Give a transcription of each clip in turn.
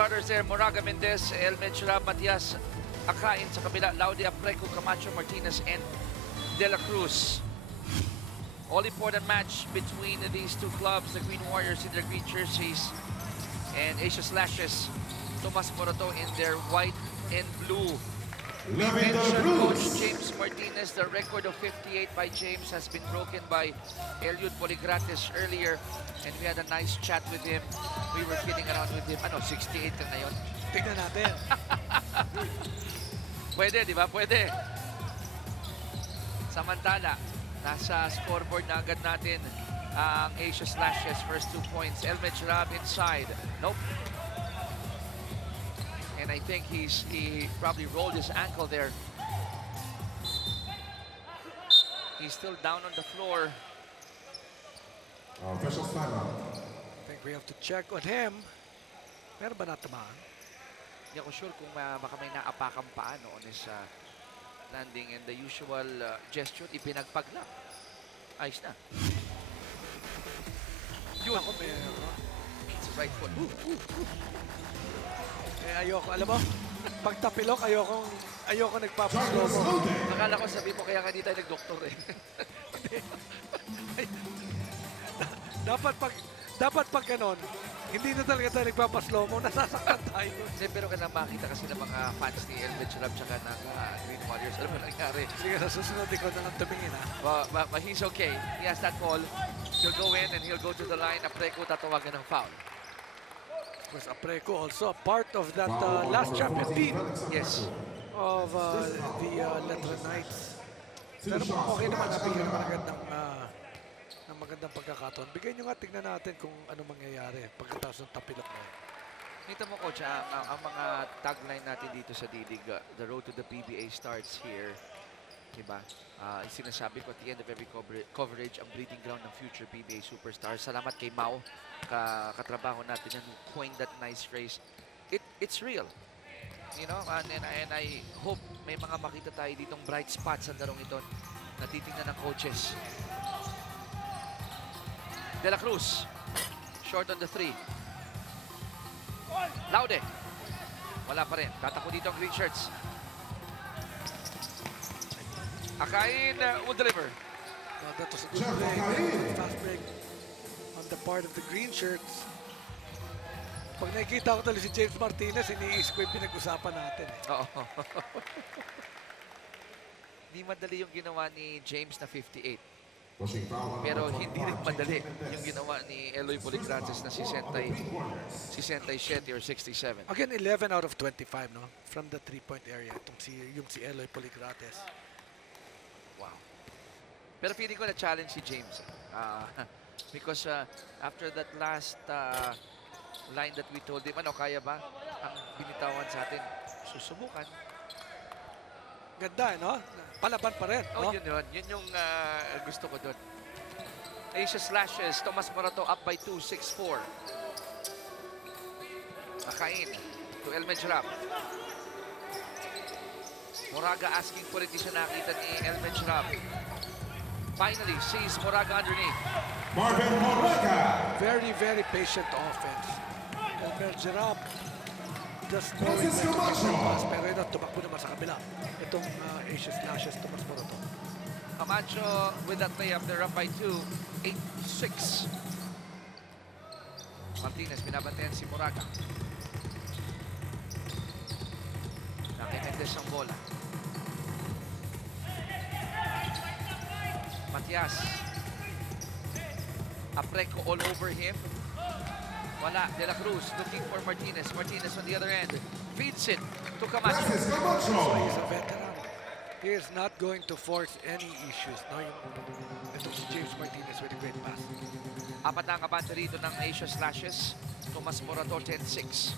starters there, Moraga Mendez, Elmed Chirab, Matias Akain sa kabila, Laudia Preco, Camacho Martinez, and De La Cruz. All important match between these two clubs, the Green Warriors in their green jerseys and Asia Slashes, Tomas Morato in their white and blue. We mentioned Coach James Martinez. The record of 58 by James has been broken by Eliud Poligrates earlier, and we had a nice chat with him. We were kidding around with him. 68 ka ngayon. Tingnan natin. Pwede, di ba? Pwede. Samantala, nasa scoreboard na agad natin ang Asia Slashes. First 2 points. Elmed Chirab inside. Nope. And I think he probably rolled his ankle there. He's still down on the floor. Official timeout. I think we have to check on him. Meron ba natamaan? Hindi ako sure kung baka may naapakang paa on his landing, and the usual gesture, ipinagpag lang. Ayos na. Yun. Ako meron. It's right foot. Eh, ayoko, alam mo, pag tapilok, ayoko nagpapaslow mo. Akala ko sabi mo kaya nga di tayo nag-doktor eh. dapat pag ganon, hindi na talaga tayo nagpapaslow mo, nasasaktan tayo. Hindi, pero kailangan makita kasi ng mga fans ni Elmed Chirab tsaka ng Green Warriors. Ano ba nangyari? Sige, sa susunod ikaw na lang tumingin ha. But he's okay. He has that call. He'll go in and he'll go to the line. Apreco tatawagan ng foul. Was Apreco also a part of that last champion team? Yes. Of the Letra Knights. Pero okay naman, nabigyan naman agad ng magandang pagkakataon. Bigyan nyo nga, tignan natin kung ano mangyayari pagkatapos ng tapilok na yun. Kita mo, Coach, ang mga tagline natin dito sa D-League, the road to the PBA starts here. Diba? Sinasabi ko at the end of every coverage, ang breeding ground ng future PBA superstars. Salamat kay Mau, katrabaho natin yan, who coined that nice phrase. It's real. You know, and I hope may mga makita tayo ditong bright spots sa larong ito na titingnan ng coaches. De La Cruz, short on the 3. Laude, wala pa rin. Tatako dito ang green shirts. Akain will deliver. Well, that was a good play. Fast break on the part of the green shirts. Pag nakikita ko talaga si James Martinez, iniisip ko yung pinag-usapan natin. Oo. Di madali yung ginawa ni James na 58. Pero hindi rin madali yung ginawa ni Eloy Poligrates na 67 or 67. Again, 11 out of 25, no? From the 3-point area. Yung si Eloy Poligrates. Wow. Pero feeling ko na-challenge si James. Because after that last line that we told him, kaya ba ang binitawan sa atin? Susubukan. Ganda, no? Palaban pa rin. Oh, no? Yun yung gusto ko doon. Asia Slashes, Tomas Morato up by 2, 6-4. Akain to Elmed Chirab. Moraga asking for it. Di siya nakita ni Elmed Chirab. Finally, sees Moraga underneath. Marvin Moraga. Very, very patient offense. Elmed Chirab just knowing when to make the pass, pero yun, tumakbo naman sa kabila. Itong Asia Slashes, Tomas Morato. Camacho with that layup, they're up by 2, 8-6. Martinez, binabantayan si Moraga. Nakimendes ang bola. Matias. Apreco all over him. Wala. De La Cruz looking for Martinez. Martinez on the other end. Feeds it to Camacho. So he's a veteran. He is not going to force any issues. No, ito si James Martinez with a great pass. Apat na ang kabante rito ng Asia Slashes. Tomas Morato, 10-6.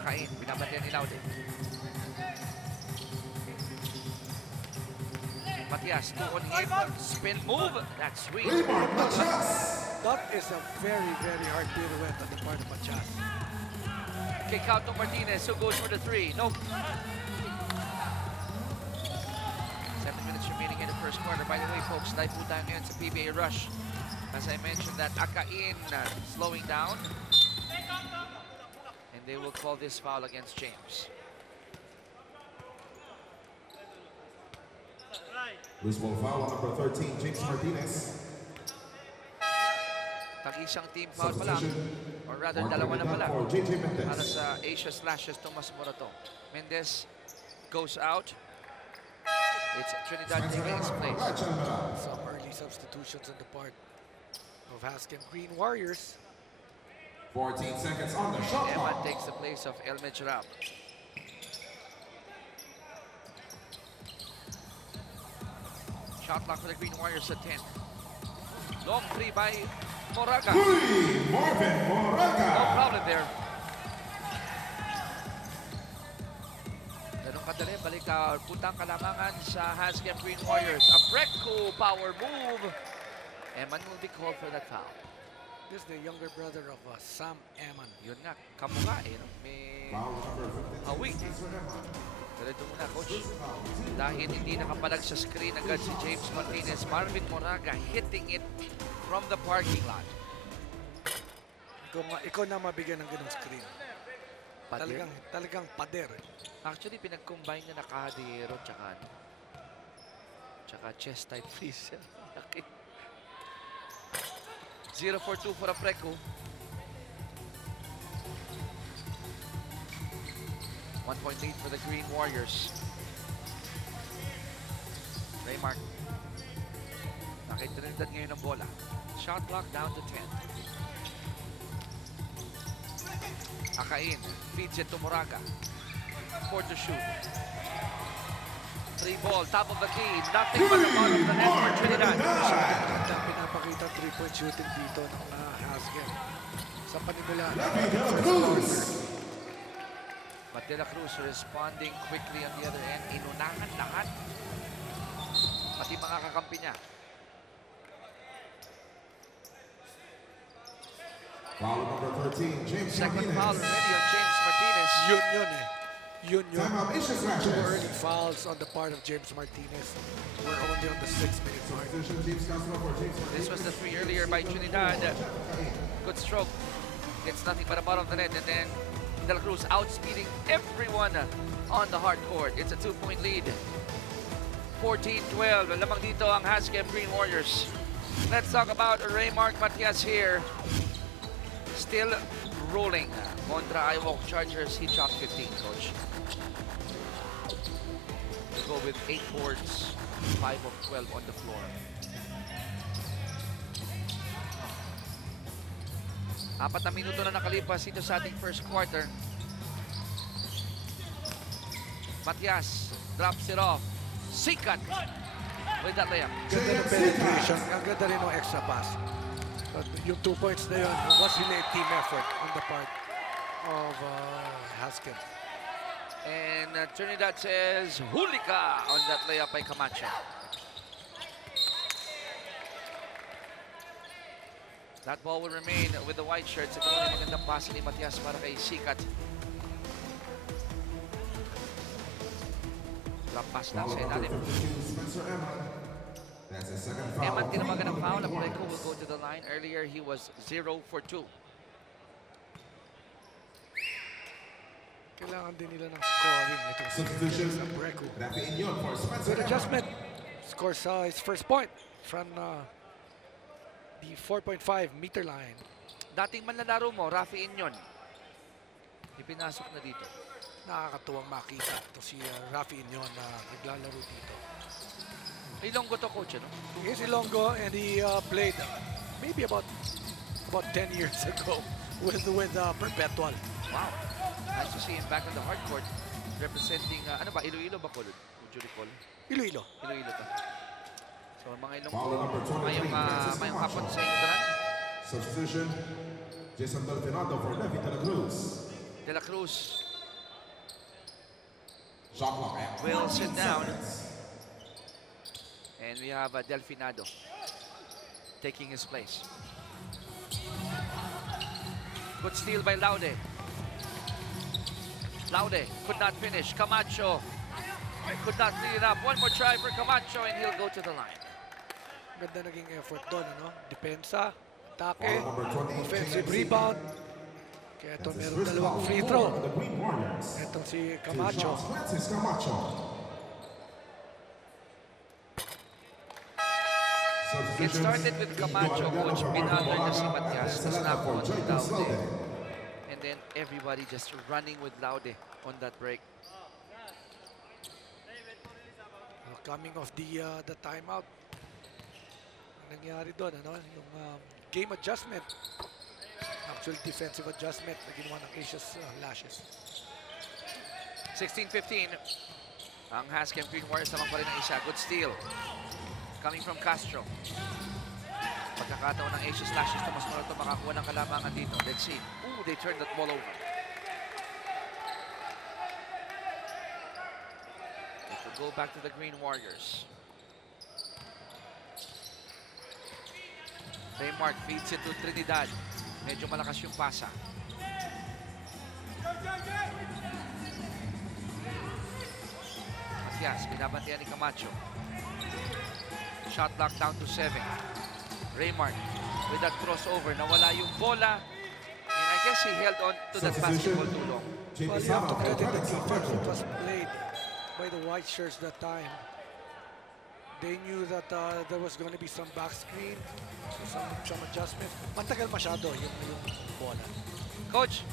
Akain, binabantayan ni Laude. Matias, 2 on him. Spin move. That's sweet. That is a very, very hard pirouette on the part of Machas. Kick out to Martinez, who goes for the 3. Nope. 7 minutes remaining in the first quarter. By the way, folks, live po tayo ngayon sa PBA Rush. As I mentioned that Akain slowing down. And they will call this foul against James. Loose ball foul on number 13, James Martinez. Tag-isang team foul pa lang. Substitution. Or rather, Mark dalawa na pala. for JJ Para Mendez. sa Asia Slashes, Tomas Morato. Mendez goes out. It's Trinidad taking his place. Some early substitutions on the part of Hazchem Green Warriors. 14 seconds on the shot Eman clock. takes the place of El Mechrab. Shot clock for the Green Warriors at 10. Long three by Moraga. Marvin No Moraga. problem there. Ganun kadali, balik putang kalamangan sa Hazchem Green Warriors. A Breco power move. Eman will be called for that foul. This is the younger brother of Sam Eman. Yun nga, kamukha eh. No? May Foul number 15. hawi. Pero ito muna, coach. Dahil hindi nakapalag sa screen agad si James Martinez, Marvin Moraga hitting it from the parking lot. Ikaw na mabigyan ng ganung screen. Pader. Talagang pader. Actually, pinag-combine niya na kahadero tsaka chest tight freezer. Okay. 0-4-2 for Apreco. 1 point lead for the Green Warriors. Raymark. Nakitrinidad ngayon ang bola. Shot clock down to 10. Akain feeds it to Moraga. 4 to shoot. 3 ball, top of the key. Nothing but the bottom of the net for Trinidad. Ganda pinapakita 3-point shooting dito ng Hazchem. Sa panimula. But De La Cruz responding quickly on the other end. Inunahan lahat. Pati mga kakampi niya. Foul number 13, James Second foul Martinez. already on James Martinez. Yun eh. Yun. Timeout, Asia Two Slashes. early fouls on the part of James Martinez. We're only on the 6-minute mark. Substitution, James Castro for James This was the 3 earlier by Trinidad. Good stroke. It's nothing but a bottom of the net. And then De La Cruz outspeeding everyone on the hard court. It's a 2-point lead. 14-12. Lamang dito ang Hazchem Green Warriors. Let's talk about Raymark Matias here. Still rolling. Contra Iwok Chargers, he dropped 15, coach. To go with 8 boards, 5 of 12 on the floor. Apat na minuto na nakalipas dito sa ating first quarter. Matias drops it off. Sikat with that layup. Ganda ng penetration. Ang ganda rin ng extra pass. But yung 2 points na yun, was really a team effort on the part of Hazchem. And Trinidad says, Hulika on that layup by Camacho. That ball will remain with the white shirts. Ito na magandang pass ni Matias para kay Sikat. Drop pass lang Foul sa number ilalim. 52, Spencer Eman. That's his second foul. Eman tinamagan ng foul. Apreco will go to the line. Earlier, he was 0 for 2. Kailangan din nila ng scoring. Itong Substitution, sa Breco. Rafi Inyon for Spencer Good Eman. adjustment. Scores his first point from the 4.5-meter line. Dating manlalaro mo, Rafi Inyon. Ipinasok na dito. Nakakatuwang makita ito si Rafi Inyon na naglalaro dito. Ilonggo to, coach, ano? He's Ilonggo and he played maybe about 10 years ago with Perpetual. Wow. Nice to see him back on the hard court representing, ano ba, Iloilo ba, Colin? Would you recall? Iloilo. Iloilo to. So, mga Foul number 23, mayong Francis hapon Camacho. sa Inglaterra. Substitution, Jason Delfinado for Levi De La Cruz. De La Cruz Shot clock at will 14 sit down. seconds. And we have Delfinado taking his place. Good steal by Laude. Laude could not finish. Camacho could not clean it up. One more try for Camacho and he'll go to the line. Ganda naging effort doon, ano? Depensa, atake, Foul number 28, offensive JMC. rebound. Kaya ito That's his meron first dalawang foul free for throw. the Green Warriors. Itong si Two Camacho. shots, Francis Camacho. It started with Camacho, coach. Pinagod niya si Matias. Snap on to Laude. And then everybody just running with Laude on that break. Coming off the timeout. Ang nangyari doon, ano? Yung game adjustment. Actual defensive adjustment na ginawa ng Asia's Lashes. 16-15. Ang Hazchem Green Warriors naman pa rin ang isa. Good steal. Coming from Castro. Pagkakataon ng Asia's Lashes, Tomas Morato makakuha ng kalamangan dito. Let's see. Ooh, they turned that ball over. It will go back to the Green Warriors. Raymark feeds it to Trinidad. Medyo malakas yung pasa. Matias, binabantayan ni Camacho. Shot clock down to 7. Raymark with that crossover. Nawala yung bola. And I guess he held on to that basketball too long. Well, you have to credit the defense that was played by the white shirts that time. They knew that there was going to be some back screen, some adjustment. Matagal masyado yung bola. Coach,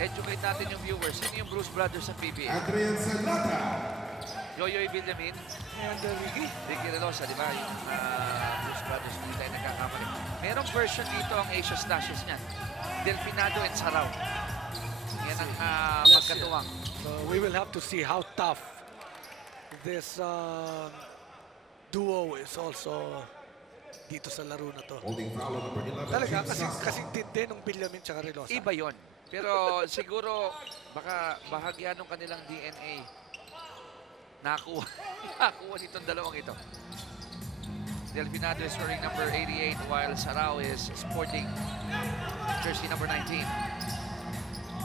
educate natin yung viewers. Sino yung Bruce Brothers ng PBA? Adrian Senata. Yoyoy Villamin, And Ricky Relosa, di ba? Yung Bruce Brothers, hindi tayo nagkakamali. Merong version dito ang Asia Slashes niyan. Delfinado and Saraw. Yan ang magkatuwang. So we will have to see how tough this duo is also dito sa laro na to. Holding foul on number 11. Talaga, James Sasco. kasing tindi nung Villamin tsaka Relosa. Iba yon. Pero siguro, baka bahagya ng kanilang DNA nakuha nitong dalawang ito. Delfinado is wearing number 88 while Sarao is sporting jersey number 19.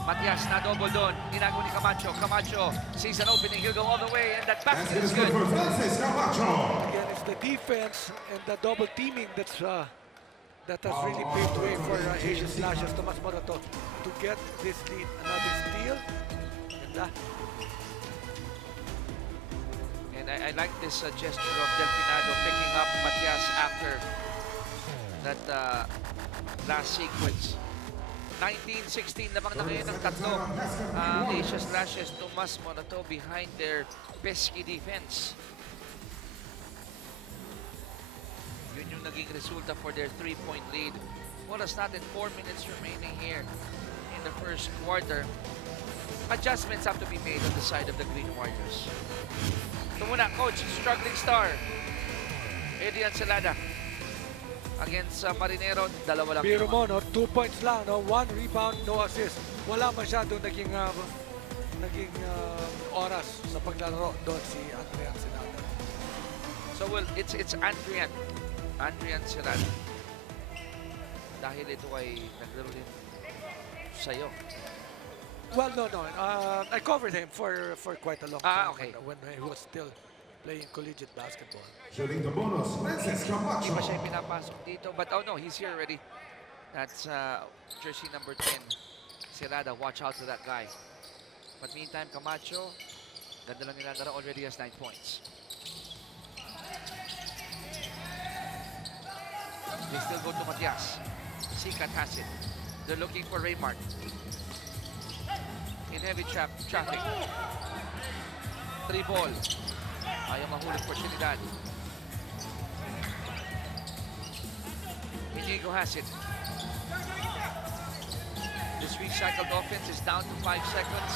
Matias na double doon. Ginagawa ni Camacho. Camacho sees an opening. He'll go all the way and that basket Basket is is good good. for Francis Camacho. Again, it's the defense and the double teaming that has really paved way for Asian Slashes, Tomas Morato, to get this lead. Another steal. Ganda. And I like this gesture of Delfinado picking up Matias after that last sequence. 19-16 lamang na ngayon ng tatlo. Asia Slashes, Tomas Morato behind their pesky defense. Yun yung naging resulta for their 3-point lead. Oras natin, 4 minutes remaining here in the first quarter. Adjustments have to be made on the side of the Green Warriors. Ito muna, coach, struggling star. Adrian Celada against Marinero, dalawa lang. Biro mo, no? 2 points lang, no? 1 rebound, no assist. Wala masyado naging oras sa paglalaro doon si Adrian Senada. So well, it's Adrian Celada. Dahil ito ay naglaro din sa'yo. Well, no. I covered him for quite a long time okay. when he was still playing collegiate basketball. Shooting the bonus, Francis Camacho. Hindi pa siya pinapasok dito, but oh no, he's here already. That's jersey number 10. Celada, watch out for that guy. But meantime, Camacho, ganda lang nilalaro, already has 9 points. They still go to Matias. Sikat has it. They're looking for Raymark. In heavy traffic. 3 ball. Ayaw mahulog for Trinidad. Inigo has it. This recycled offense is down to 5 seconds.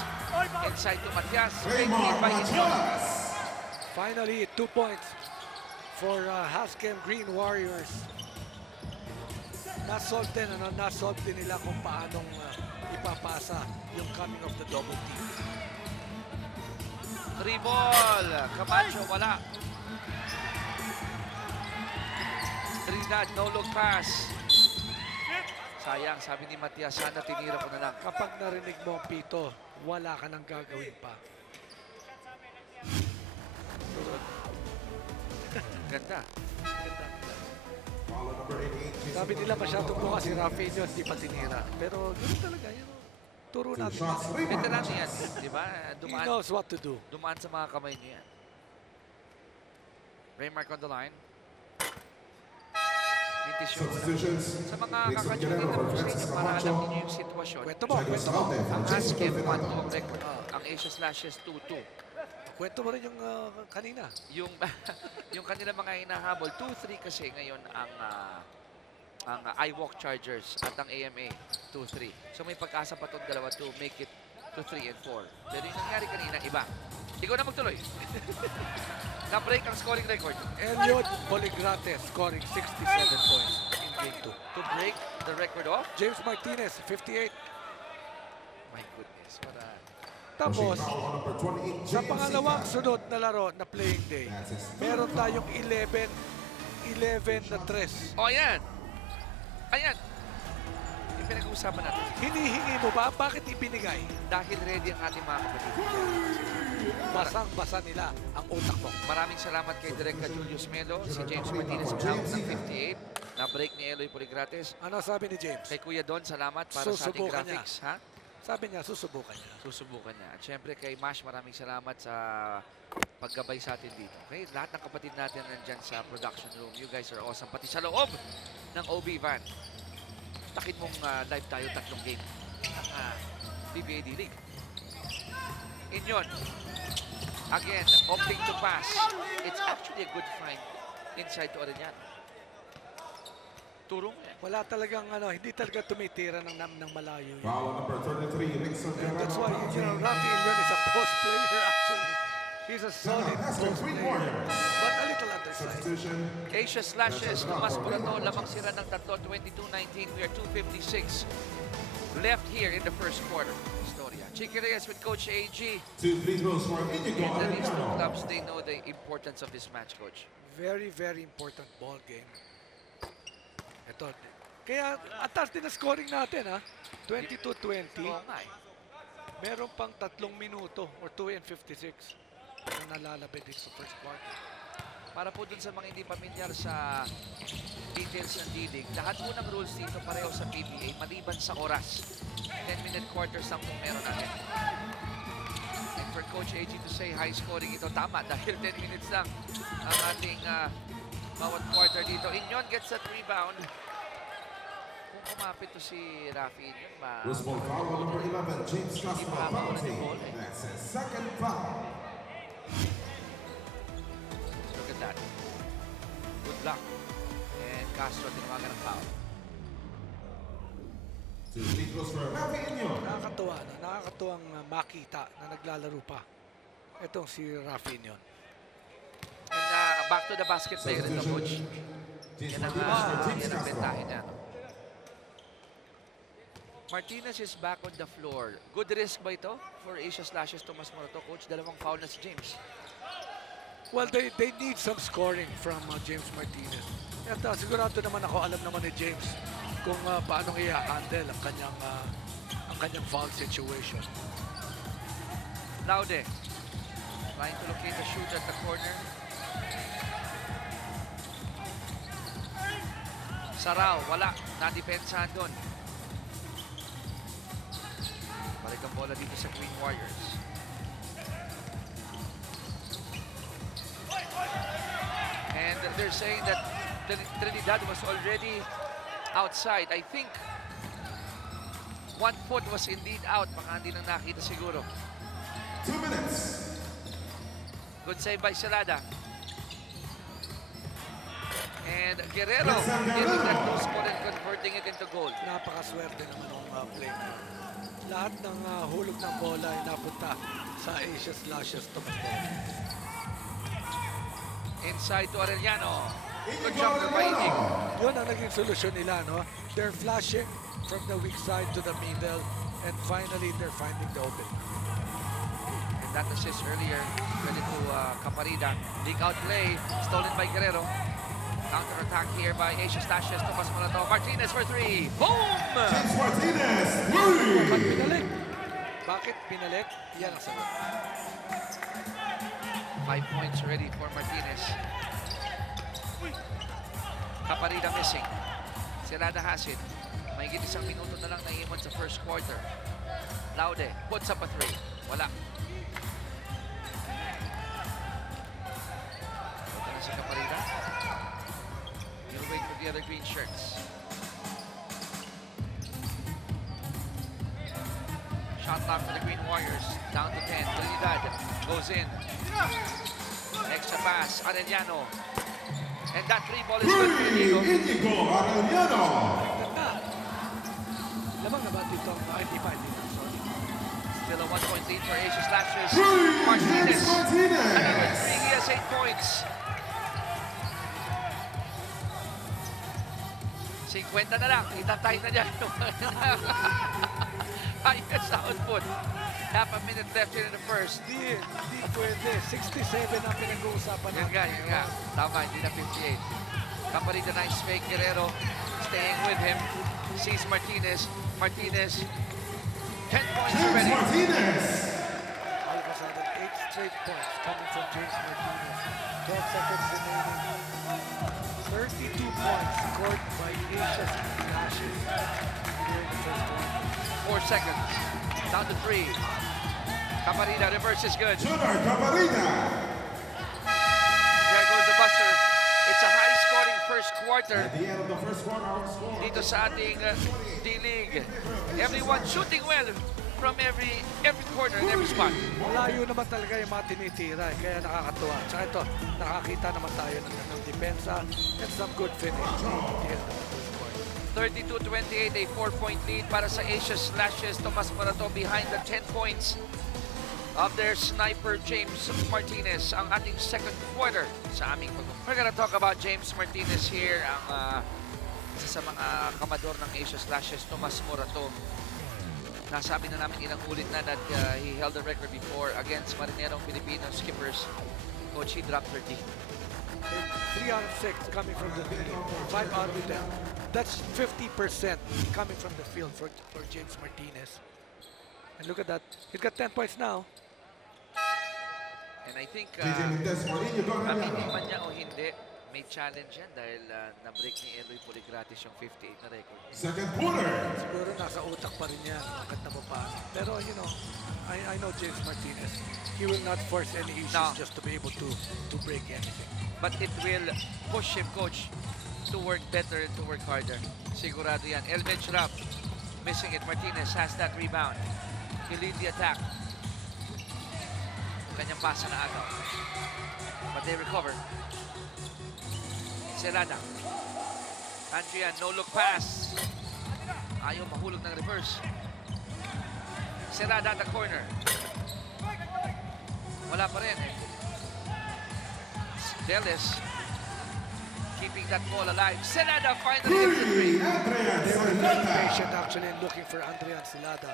Inside to Matias. Raymond By his own. Matias. Finally, 2 points for Hazchem Green Warriors. Nasolve din nila kung paanong ipapasa yung coming of the double team. 3 ball. Camacho, wala. Trinidad, no look pass. Sayang, sabi ni Matias, sana tinira ko na lang. Kapag narinig mo ang pito, wala ka nang gagawin pa. Ganda. Foul on number 88, Jason Sabi nila Delfinado. masyadong bukas si Rafinho, hindi pa tinira. Pero ganoon talaga yun. Turo Two natin. shots, Veteran rebound. yan, di ba? He knows what to do. Dumaan sa mga kamay niya. Raymark on the line. Intisyon. Substitutions. Sa mga Jason kakajunita Guerrero po for sa Francis inyo, para alam Camacho. niyo yung sitwasyon. Kwento mo, Jairo kwento mo. Salate Ang from James Hazchem 1 Fernando. ang record. Ang Asia Slashes 2-2. Kwento mo rin yung kanina. Yung yung kanila mga hinahabol 2-3 kasi ngayon ang iWalk Chargers at ang AMA 2-3. So may pag-asa pa itong dalawa to make it to 3 and 4. Pero yung nangyari kanina, iba. Ikaw na magtuloy. Na-break ang scoring record. Eliot Poligrate scoring 67 points in game 2. To break the record of? James Martinez, 58. My goodness. Para Tapos, Pushing foul on number 28, sa James pangalawang Sita. sunod na laro na playing day, That's his meron tayong 11 na 3. oh, ayan. Ayan. Yung pinag-uusapan natin. Hinihingi mo ba? Bakit ibinigay? Dahil ready ang ating mga kapatid. Basang-basa nila ang utak mo. Maraming salamat kay Director Julius Melo, si James Martinez ang hawak ng 58. Na-break ni Eloy Poligrates. Ano sabi ni James? Kay Kuya Don, salamat para sa ating Susubukan niya. graphics. Ha? Sabi niya, susubukan niya. Susubukan niya. At syempre kay Mash, maraming salamat sa paggabay sa atin dito. Okay, lahat ng kapatid natin nandyan sa production room. You guys are awesome. Pati sa loob ng OB van. Takin mong live tayo 3 game ng PBA D-League. Inyon. Again, opting to pass. It's actually a good find inside to Arellano. Turong. Wala talagang hindi talaga tumitira ng malayo. Yun. Foul on number 33, Rickson And that's why, Guerrero. Rafi Elion is a post player actually. He's a solid Hazchem, post Green player. Warriors. But a little undersized. Substitution. Asia Slashes, Tomas Morato, lamang sira ng tatlo, 22-19. We are 2:56 left here in the first quarter. Historia. Chiqui Reyes with Coach AG. 2 free throws for Inigo And these two Arellano. clubs, they know the importance of this match, Coach. Very, very important ball game. Ito. Kaya atas din ang scoring natin, ha? 22-20. Oo nga eh. Meron pang 3 minuto or 2 and 56 na nalalabit dito sa first quarter. Para po dun sa mga hindi pamilyar sa details ng D-League, lahat po ng rules dito pareho sa PBA, maliban sa oras. 10-minute quarters lang kung meron natin. And for Coach AG to say high scoring ito, tama dahil 10 minutes lang ang ating bawat quarter dito. Inyon gets that rebound. Kung kumapit to si Rafi Inyon, Whistle foul on number 11, James Casper Hindi penalty. That's his second foul. look at that. Good luck. And Castro tinawagan ng foul. 2 free throws for Rafi Inigo. Nakakatuwa na. Nakakatuwang makita na naglalaro pa. Itong si Rafi Elion. And back to the basket player ito, Coach. James Yan ang, Martinez for James yan ang Castro. bentahe niya. No? Martinez is back on the floor. Good risk ba ito for Asia Slashes Tomas Morato, Coach? Dalawang foul na si James. Well, they need some scoring from James Martinez. At sigurado naman ako, alam naman ni James kung paano i-handle ang kanyang foul situation. Laude trying to locate the shooter at the corner. Sarao, wala. Nadepensahan doon. Balik ang bola dito sa Green Warriors. And they're saying that Trinidad was already outside. I think 1 foot was indeed out. Baka hindi lang nakita siguro. 2 minutes. Good save by Salada. And Guerrero Yes, and giving that Guerrero. loose ball and converting it into goal. Napakaswerte naman ng play na yun. Lahat ng hulog ng bola ay napunta sa Asia Slashes Tomas Morato. Inside to Arellano. Good jumper by Inig. Yun ang naging solusyon nila, no? They're flashing from the weak side to the middle and finally they're finding the open. And that assist earlier. Credit to Caparida. Leak out play. Stolen by Guerrero. Counter-attack here by Asia Slashes. Tomas Morato. Martinez for 3. Boom! James Martinez, Ba't 3. pinalik? Bakit pinalik? Yan ang sagot. 5 points already for Martinez. Caparida missing. Sirada has it. May 1 minuto na lang naiwan sa first quarter. Laude puts up a 3. Wala. Punta na si Camarita. He'll wait for the other green shirts. Shot clock for the Green Warriors. Down to 10. Trinidad goes in. Extra pass. Arellano. And that 3 ball is good for Inigo. Inigo Arellano. Ganda. Lamang na ba dito ang hindi pa, sorry. Still a 1-point lead for Asia Slashers. Martinez. Martinez. He has 8 points. 50 na lang. Itatay na niya. Ayos sa output. Half a minute left here in the first. Hindi pwede. 67 ang pinag-uusapan Yun nga. Tama, hindi na 58. Camarita, nice fake. Guerrero staying with him. Sees Martinez. Martinez, 10 points already. Martinez. All of a sudden, 8 straight points coming from James Martinez. 12 seconds remaining. 32 points scored by Asia's Slashes here in the first quarter. 4 seconds. Down to 3. Camarita, reverse is good. Junior Camarita. There goes the buzzer. It's a high-scoring first quarter At the end of the first quarter, our score. dito sa ating D-League. Everyone shooting well from every corner and every spot. Malayo naman talaga yung mga tinitira, kaya nakakatuwa. Tsaka ito, nakakita naman tayo ng depensa and some good finish. At the end of the first quarter. 32-28, a 4-point lead para sa Asia Slashes. Tomas Morato behind the 10 points of their sniper James Martinez. Ang ating second quarter sa aming pag-umpisa. We're gonna talk about James Martinez here, ang isa sa mga kamador ng Asia Slashes, Tomas Morato. Nasabi na namin ilang ulit na that he held the record before against Marinerong Filipino skippers. Coach, he dropped 13. 3 out of 6 coming from the field, 5 out of 10. That's 50% coming from the field for James Martinez. And look at that, he's got 10 points now. And I think, JJ Mendez for Inigo aminin Arellano. man niya o hindi, may challenge yan dahil na-break ni Eloy Poligratis yung 58 na record. Second quarter. Siguro nasa utak pa rin yan, bakit na paano. Pero you know, I know James Martinez. He will not force any issues No. just to be able to break anything. But it will push him, coach, to work better and to work harder. Sigurado yan. El Medjrab missing it. Martinez has that rebound. He'll lead the attack. Kanyang pasa na agaw. But they recover. Celada. Andrian, no-look pass. Ayaw mahulog ng reverse. Celada at the corner. Wala pa rin. Delis keeping that ball alive. Celada finally gets the three. Adrian They were very Celada. patient actually in looking for Andrian Silada.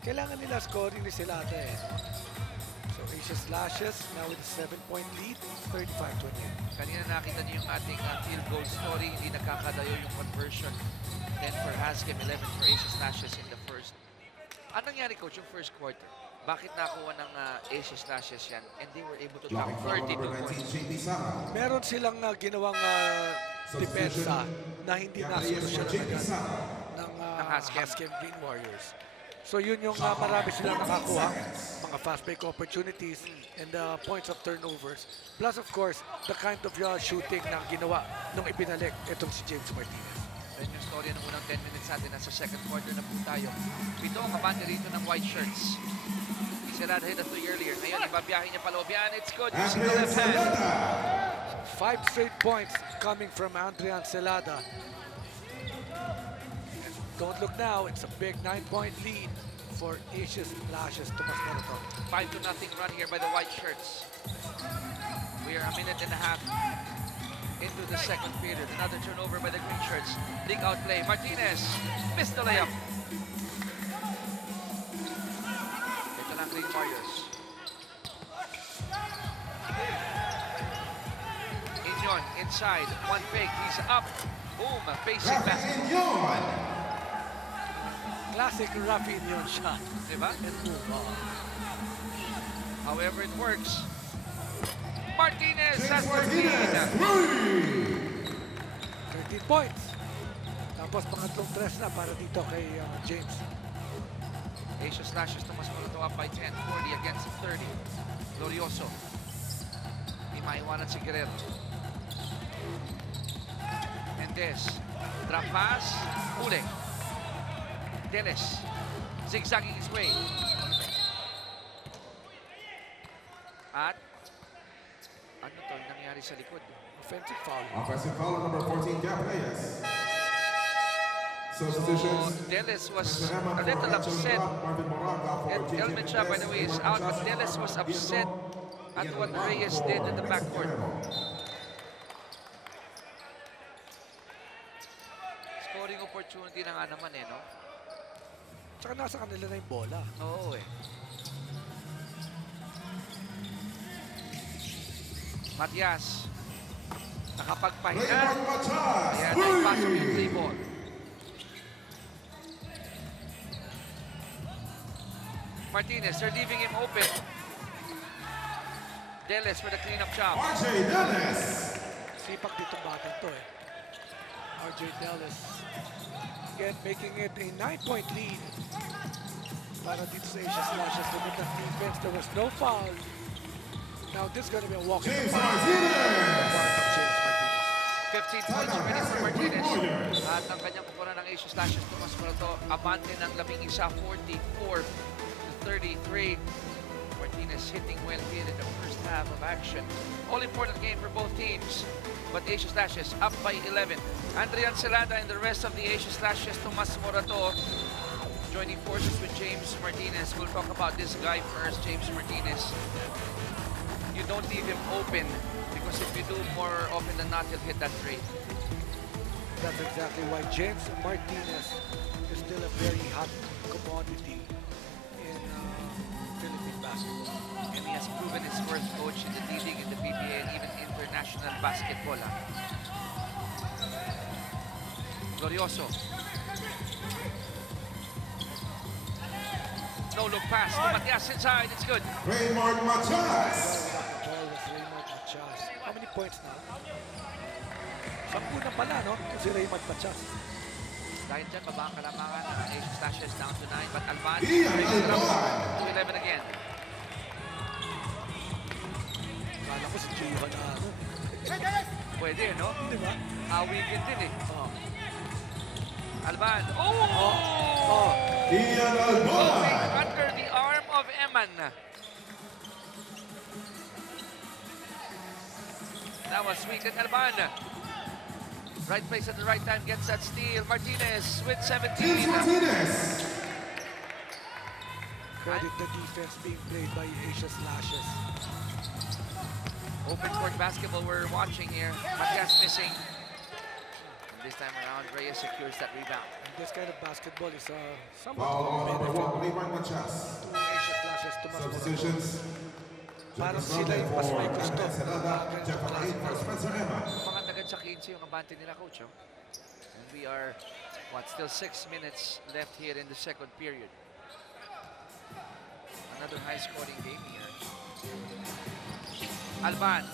Kailangan nila scoring ni Silada eh. So Asia Slashes now with a 7-point lead, 35-28. Kanina nakita niyo yung ating field goal story. Hindi nakakalayo yung conversion. 10 for Hazchem, 11 for Asia Slashes in the first. Anong nangyari, coach, yung first quarter? Bakit nakuha ng Asia Slashes yan? And they were able to drop Blocking foul 32 number 19, points. JT Sara. Meron silang ginawang depensa na hindi nasolusyon JT Sara. ng Hazchem. Hazchem Green Warriors. So yun yung marami silang nakakuha, mga fast break opportunities and points of turnovers. Plus of course, the kind of shooting na ginawa nung ibinalik itong si James Martinez. Then yung story ng unang 10 minutes natin, nasa second quarter na po tayo. Ito ang kabante rito ng white shirts. Celada hit a 3 earlier. Ngayon, ibabiyahin niya paloob yan. It's good. Using the Adrian left hand. Celada. 5 straight points coming from Andrian Celada. Don't look now, it's a big 9-point lead for Asia's Slashes Tomas Morato. 5-0 run here by the white shirts. We are a minute and a half into the second period. Another turnover by the green shirts. Leak out play. Martinez missed the layup. Ito na ang Green Warriors. Inyon inside. One fake. He's up. Boom. Facing Rafi basket. Inyon. Classic Rafinha shot Diba? and move on. However it works. Martinez James has 13. Martinez. 3. 13 points Tapos pangatlong tres na para dito kay James. Asia slashes Tomas Moroto up by 10, 40 against 30. Glorioso. Di maiwanan si Guerrero. Mendez. Drop pass. Huli. Dennis. Zigzagging his way. At ano to nangyari sa likod? Offensive foul. Offensive foul on number 14, Jeff Reyes. Substitutions. Dennis was Mr. a Herman for little Angel upset. Lab, Marvin Moraga for And JJ Elman Chua, by the way, is Mendez, out, but Ian Dennis was Machas, upset at Ian what Lab Reyes for did in the Mexico. backcourt. Scoring opportunity na nga naman eh, no? Tsaka nasa kanila na yung bola. Oo eh. Matias. Nakapagpahinga. Raymond Machas. Kaya naipasok yung three ball. Martinez, they're leaving him open. Deles with a cleanup job. RJ Dennis. Sipak ditong batang to eh. RJ Dallas. Again, making it a 9-point lead. Para dito sa Asia Slashes. With the defense, there was no foul. Now this is going to be a walk in the James park. Martinez. James Martinez. 15 points already for Martinez. At ang kanyang kukunan ng Asia Slashes, Tomas Moroto, abante ng 11, 44 to 33. Martinez hitting well here in the first half of action. All-important game for both teams. But Asia Slashes up by 11. Andrian Celada and the rest of the Asia Slashes, Tomas Moroto, joining forces with James Martinez. We'll talk about this guy first, James Martinez. You don't leave him open because if you do, more often than not, he'll hit that three. That's exactly why James Martinez is still a very hot commodity in Philippine basketball. And he has proven his worth, coach, in the D-League, in the PBA, and even international basketball. Glorioso. No look pass to Matias inside. It's good. Raymond Machas. The ball was Raymond Machas. How many points now? 10 na pala, no? Si Raymond Machas. Dahil dyan, baba ang kalamangan ng Asia Slashes down to 9. But Alban Ian brings it up Alban. to 11 again. Kala ko si Juan na ano. Pwede, no? Di ba? Awigin din eh. Oh. Alban. Oh. Ian Going Alban. under the arm of Eman. That was sweet. And Alban. Right place at the right time, gets that steal. Martinez with 17. James Martinez. Credit the defense being played by Asia Slashes. Open court basketball we're watching here. Matias missing. And this time around, Reyes secures that rebound. And this kind of basketball is somewhat Foul on number benefit 1, Raymond Machas. to Asia Slashes to mas Substitutions. Parang Jacob sila yung mas for may gusto. Celada, Jeff Reyes for Spencer Emma. Mga tagad sa 15 yung abante nila, coach. Oh. And we are, still 6 minutes left here in the second period. Another high-scoring game here. Alban.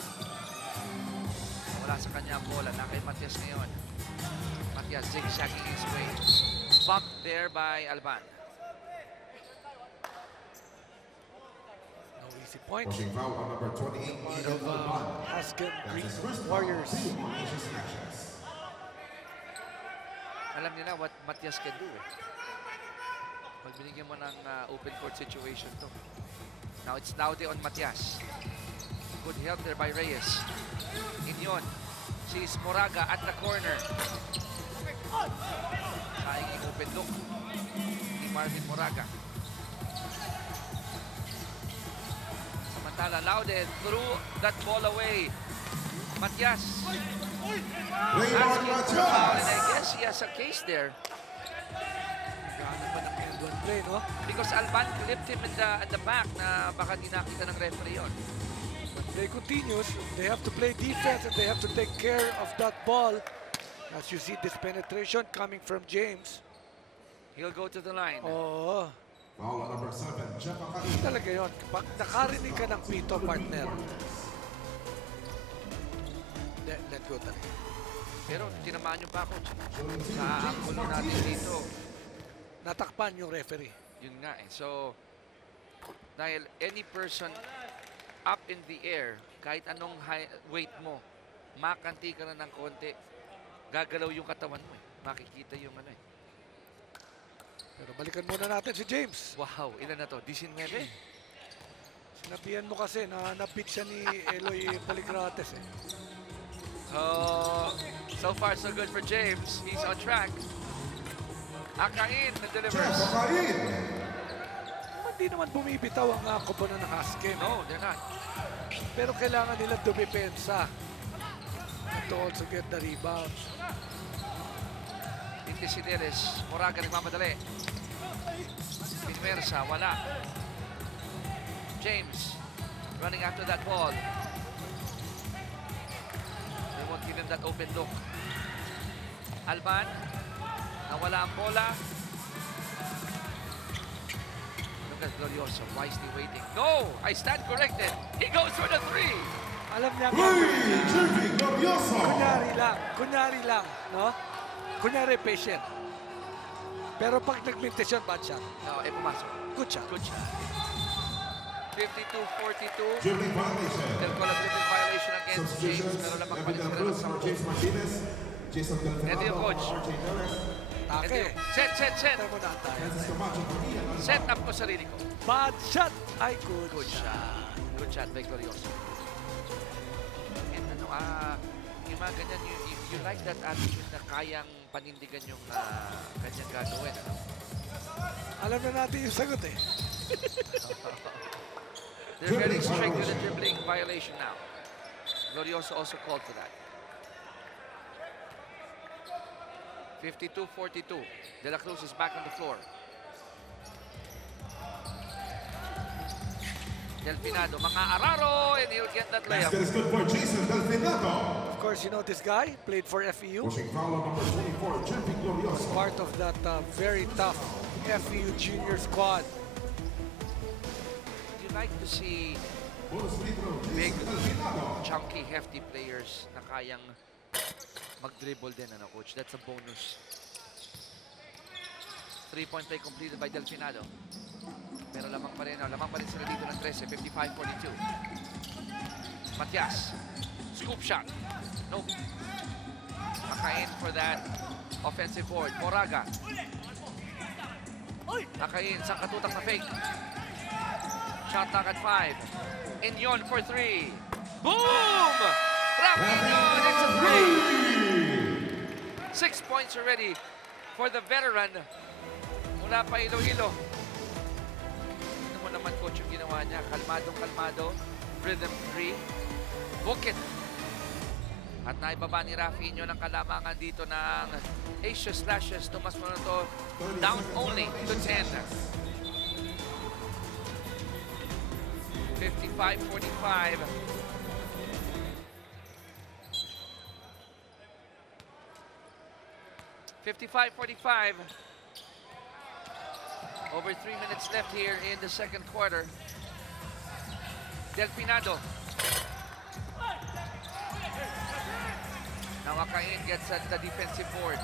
Wala sa kanya ang bola. Na kay Matias ngayon. Matias zigzagging his way. Bumped there by Alban. No easy points. Pushing foul on number 28, Part Ian of Alban. Hazchem That's Green his first Warriors. foul. Asia Slashes. Alam nila what Matias can do. Pag binigyan mo ng open court situation to. Now it's Laude on Matias. Good help there by Reyes. Inyon sees Moraga at the corner. Sayang yung open look ni Marvin Moraga. Samantala, Laude threw that ball away. Matias Raymond asking for a foul, and I Machas. guess he has a case there. Gano'n pa ng end one play, no? Because Alban clipped him in the back na baka di nakita ng referee yun. Play continues. They have to play defense and they have to take care of that ball. As you see this penetration coming from James. He'll go to the line. Oo. Foul on number 7, Jeff Yun talaga yun. Pag nakarinig ka ng pito, partner, let go talaga. Pero tinamaan yung pa, coach. Sa anggulo natin dito. Natakpan yung referee. Yun nga eh. So, dahil any person up in the air, kahit anong weight mo, makanti ka na ng konti, gagalaw yung katawan mo eh. Makikita yung ano eh. Pero balikan muna natin si James. Wow, ilan na to? 19? Sinabihan mo kasi na napit siya ni Eloy Poligrates eh. So far so good for James. He's on track. Akain na delivers. Jeff Akain. Hindi naman bumibitaw ang koponan ng Hazchem. No, they're not. Pero kailangan nila dumipensa. To also get the rebounds. Intisideres. Moraga nagmamadali. Pinmersa, wala. James running after that ball. They won't give him that open look. Alban, nawala ang bola. Look at Glorioso, wisely waiting. No! I stand corrected. He goes for the three. Alam niya Hey, Jeffy Glorioso. kunyari lang, no? Kunyari patient. Pero pag nagmintisyon, bad shot. No, pumasok. Good shot. Good shot. 52-42. Dribbling violation. They'll call a dribbling violation against James. Substitutions. Pero lamang pa Evan rin sila ng Cruz for 10. James Martinez. Jason Ito yung Delfinato coach. for RJ Neres. Take. Set. Tayo mo na tayo. Francis Camacho for Ian Alba. Set up ko sarili ko. Bad shot. Ay, good, Good shot. Good shot by Glorioso. And ano, yung mga ganyan, you like that attitude na kayang panindigan yung kanyang gagawin. Ano? Alam na natin yung sagot eh. They're very strict with the dribbling violation now. Glorioso also called for that. 52-42. De La Cruz is back on the floor. Delfinado, mga araro, and he'll get that layup. Basket is good for Jason Delfinato. Of course, you know this guy played for FEU. Pushing foul on number 24, Jeffy Glorioso. Part of that very tough FEU junior squad. You like to see Bonus free throw, big, Jason Delfinato. chunky, hefty players na kayang mag-dribble din, ano, coach? That's a bonus. 3-point play completed by Delfinado. Pero lamang pa rin sila dito ng 13, 55-42. Matias, scoop shot. Nope. Nakain for that offensive board. Moraga. Nakain, isang katutak na fake. Shot clock at 5. Inyon for 3. Boom! Rapido, it's a 3. 6 points already for the veteran. Mula pa Iloilo. Tignan mo naman, coach, yung ginawa niya. Kalmado. Rhythm 3. Book it. At naibaba ni Rafinho ng kalamangan dito ng Aces Slashes. Tomas Monato down only to 10. 55-45. Over 3 minutes left here in the second quarter. Delfinado. Now Akain gets at the defensive board.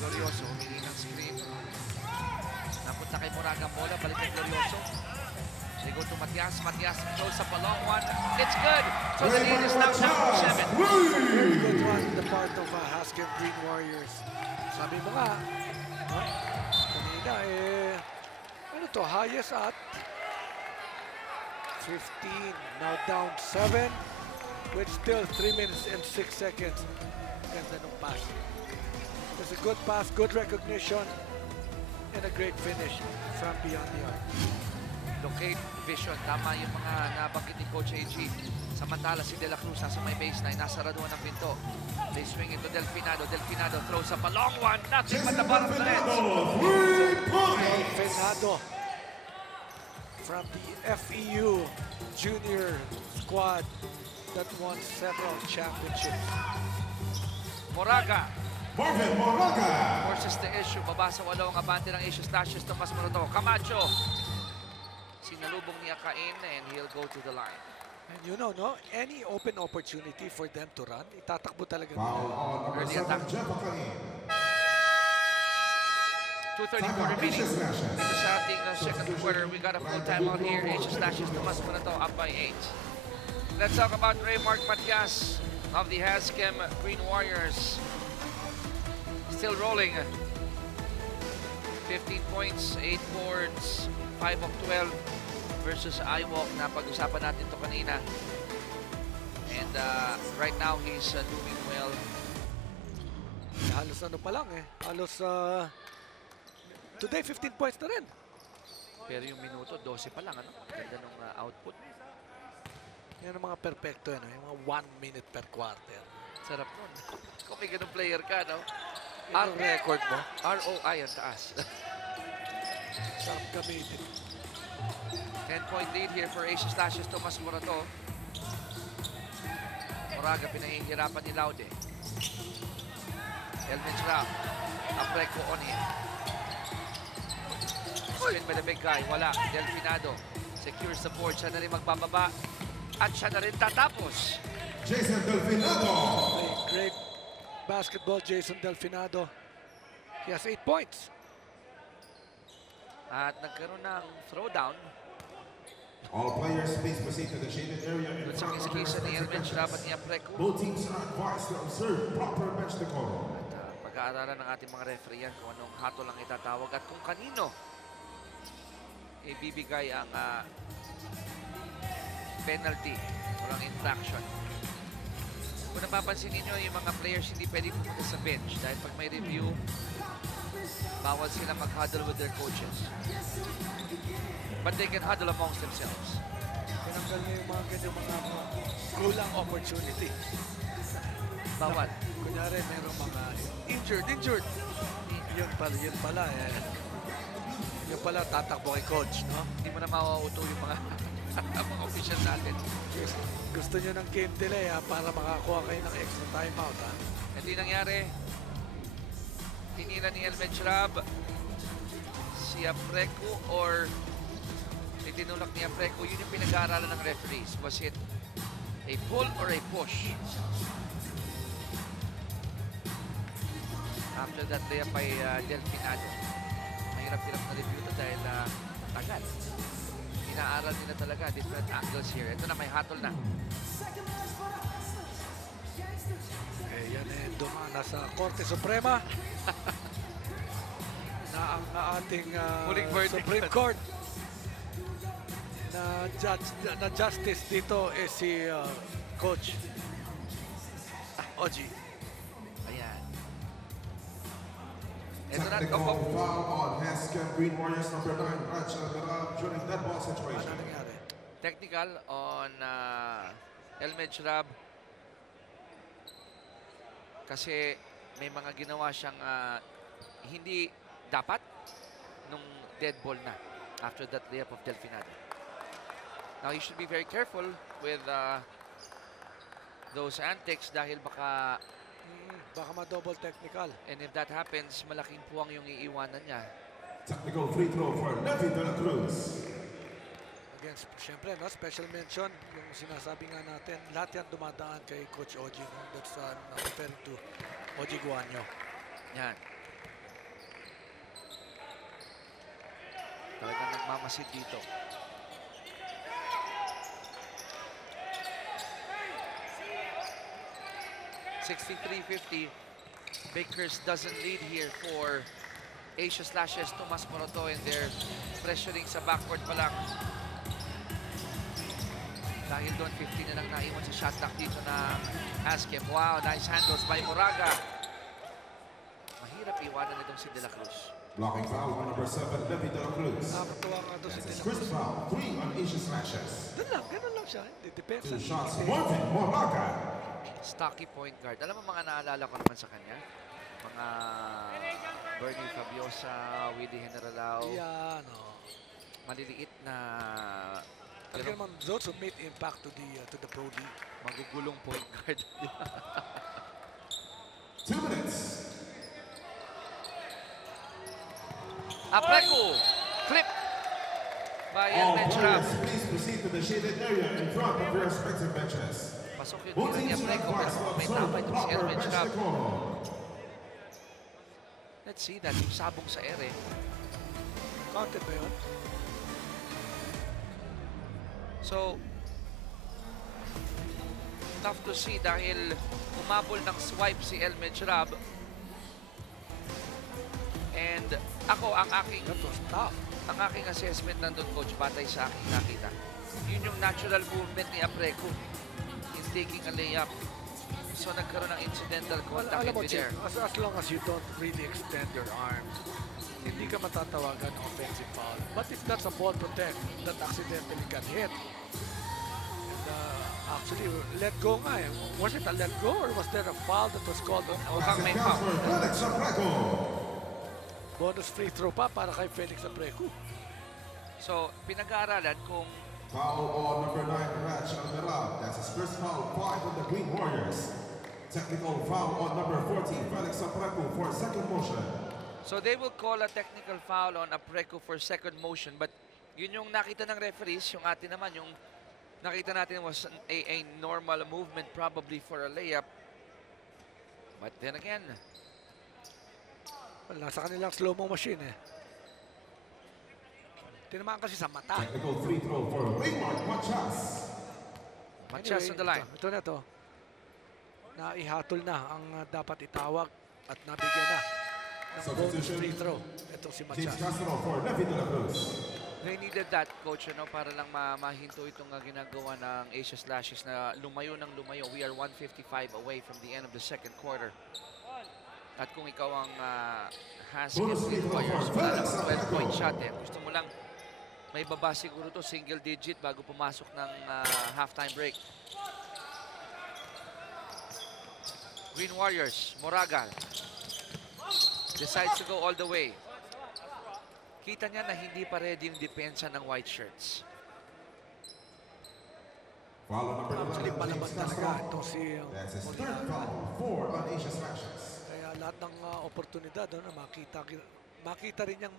Glorioso humingi ng screen. Napunta kay Moraga bola, balik kay Glorioso. They go to Matias. Matias throws up a long one. It's good. So the lead is now down to 7. Very good one on the part of Hazchem Green Warriors. Sabi mo nga, no? Kanina ano to, highest at 15. Now down 7 with still 3 minutes and 6 seconds. Ganda ng pass. It's a good pass, good recognition, and a great finish from beyond the arc. Locate, vision, tama yung mga nabanggit ni Coach AG. Samantala si De La Cruz nasa may baseline, nasa raduan ng pinto. They swing it to Delfinado. Delfinado throws up a long one. Nothing but the bottom of the net. Delfinado from the FEU junior squad that won several championships. Moraga Marvin Moraga. forces the issue. Baba sa 8 ang abante ng Asia Slashes. Tomas Morato. Camacho. Sinalubong ni Akain and he'll go to the line. And you know, no, any open opportunity for them to run, itatakbo talaga Foul nila. on number Early 7, attack. Jeff Akain. 2:34 remaining Asia Slashes. dito sa ating second quarter. We got a full timeout here. Asia Slashes Tomas Manato up by 8. Let's talk about Raymark Matias of the Hazchem Green Warriors. Still rolling. 15 points, 8 boards, 5 of 12 versus Iwalk na pag-usapan natin to kanina. And right now he's doing well. Halos ano pa lang eh. Halos today 15 points na rin. Pero yung minuto, 12 pa lang. Ano? Ganda ng output. Yan ang mga perfecto yan, yung mga 1 minute per quarter. Sarap nun. Kung may ganun player ka, no? Yan ang record mo. ROI ang taas. Sarap gamitin. 10-point lead here for Asia Slashes Tomas Morato. Moraga pinahihirapan ni Laude. Elvin Schrapp. Apreko on him. Spin by the big guy. Wala. Delfinado. Secures the board. Siya na rin magbababa. At siya na rin tatapos. Jason Delfinado. Great basketball, Jason Delfinado. He has 8 points. At nagkaroon ng throwdown. All players please proceed to the shaded area in Doon sa front of their kiskisa ni Elvin respective Schrapp at benches. ni Apreko. Both teams are advised to observe proper bench decorum. Pag-aaralan ng ating mga referee yan kung anong hatol ang itatawag at kung kanino ibibigay ang penalty o ang infraction. Kung napapansin ninyo, yung mga players hindi pwede pumunta sa bench dahil pag may review, bawal sila mag-huddle with their coaches. But they can huddle amongst themselves. Tinanggal niya yung mga ganyan mga kulang opportunity. Bawal. Kunyari, merong mga injured. Yun pala eh. Yun pala tatakbo kay coach, no? Hindi mo na mauuto yung mga mga official natin. Gusto nyo ng game delay ha, para makakuha kayo ng extra timeout ha. Hindi nangyari. Tinira ni Elvin Schrapp si Apreko or itinulak ni Apreko. Yun yung pinag-aaralan ng referees. Was it a pull or a push? After that layup by Delfinado. Mahirap-hirap na review to dahil tagal. Inaaral nila talaga different angles here. Ito na, may hatol na. Eh, yan eh, nasa Korte Suprema na ang ating Huling verdict. Supreme Court na justice dito is si Coach Oji. Ayan. Ito na. Technical foul on Hazchem Green Warriors number 9, Raj Alvarado during that ball situation. Ano nangyari? Technical on Elvin Schrapp. Kasi may mga ginawa siyang hindi dapat nung dead ball na after that layup of Delfinado. Now, you should be very careful with those antics dahil baka Baka ma-double technical. and if that happens, malaking puwang yung iiwanan niya. Technical free throw for Levi de la Cruz. Against, syempre, no, special mention, yung sinasabi nga natin, lahat yan dumadaan kay Coach Oji. No? That's referring to Oji Guanyo. Yan. Talagang nagmamasid dito. $63.50. Bakers doesn't lead here for Asia Slashes Tomas Morato, and they're pressuring sa backcourt pa lang. Dahil doon, 15 na lang naiwan sa shot clock dito na Hazchem. Wow, nice handles by Moraga. Mahirap iwanan itong si De La Cruz. Blocking foul on number 7, Levi de la Cruz. Nakakatawa nga doon si That's his Dela. first foul, 3 on Asia Slashes. Ganun lang siya. Depends. 2 shots, Marvin Moraga. Stocky point guard. Alam mo mga naalala ko naman sa kanya? Mga Bernie Fabiosa, Willie Generalao. Yan, no. Maliliit na Talaga pero naman, those who made impact to the Pro League. magugulong point guard. 2 minutes. Apreko! Flip! by All Elmed players, Sharab. please proceed to the shaded area in front of your respective benches. Pasok yung Both tira ni teams should Apreco, advise pero to may observe tapay dun si proper Elmed bench Sharab. decorum. Let's see that, yung sabong sa ere. Counted ba yun? So, tough to see dahil umabol ng swipe si Elmed Sharab. And ako, ang aking That was tough. assessment nandun, coach, batay sa aking nakita. Yun yung natural movement ni Apreco in taking a layup. So nagkaroon ng incidental Well, contact alam in mo, midair. Chief, as long as you don't really extend your arms, hindi ka matatawagan ng offensive foul. But if that's a ball protect that accidentally got hit, and actually, let go nga eh. Was it a let go or was there a foul that was called on Mukhang may Counts foul. for Felix Apreco. bonus free throw pa para kay Felix Apreco? So pinag-aaralan kung Foul on number 9, Raj Almera. That's his first foul, 5 on the Green Warriors. Technical foul on number 14, Felix Apreco for second motion. so they will call a technical foul on Apreco for second motion, but yun yung nakita ng referees, yung atin naman, yung nakita natin was a normal movement probably for a layup. But then again, Well, nasa kanilang slow-mo machine eh. Tinamaan kasi sa mata. Technical free throw for Raymond Machas. Machas on the line. Ito na to. Naihatol na ang dapat itawag at nabigyan na ng bonus Substitution. free throw. Itong si James Machas. Castro for Levi de la Cruz. They needed that, coach, ano, para lang mahinto itong ginagawa ng Asia Slashes na lumayo ng lumayo. We are 155 away from the end of the second quarter. At kung ikaw ang Hazchem Warriors, wala namang 12-point shot eh. Gusto mo lang may baba siguro to, single digit bago pumasok ng halftime break. Green Warriors, Moraga decides to go all the way. Kita niya na hindi pa ready yung depensa ng white shirts. Foul on number 11, Actually, palaban James talaga Castro. itong si That's his third foul, 4 on Asia Slashes. Kaya lahat ng oportunidad na makita rin niyang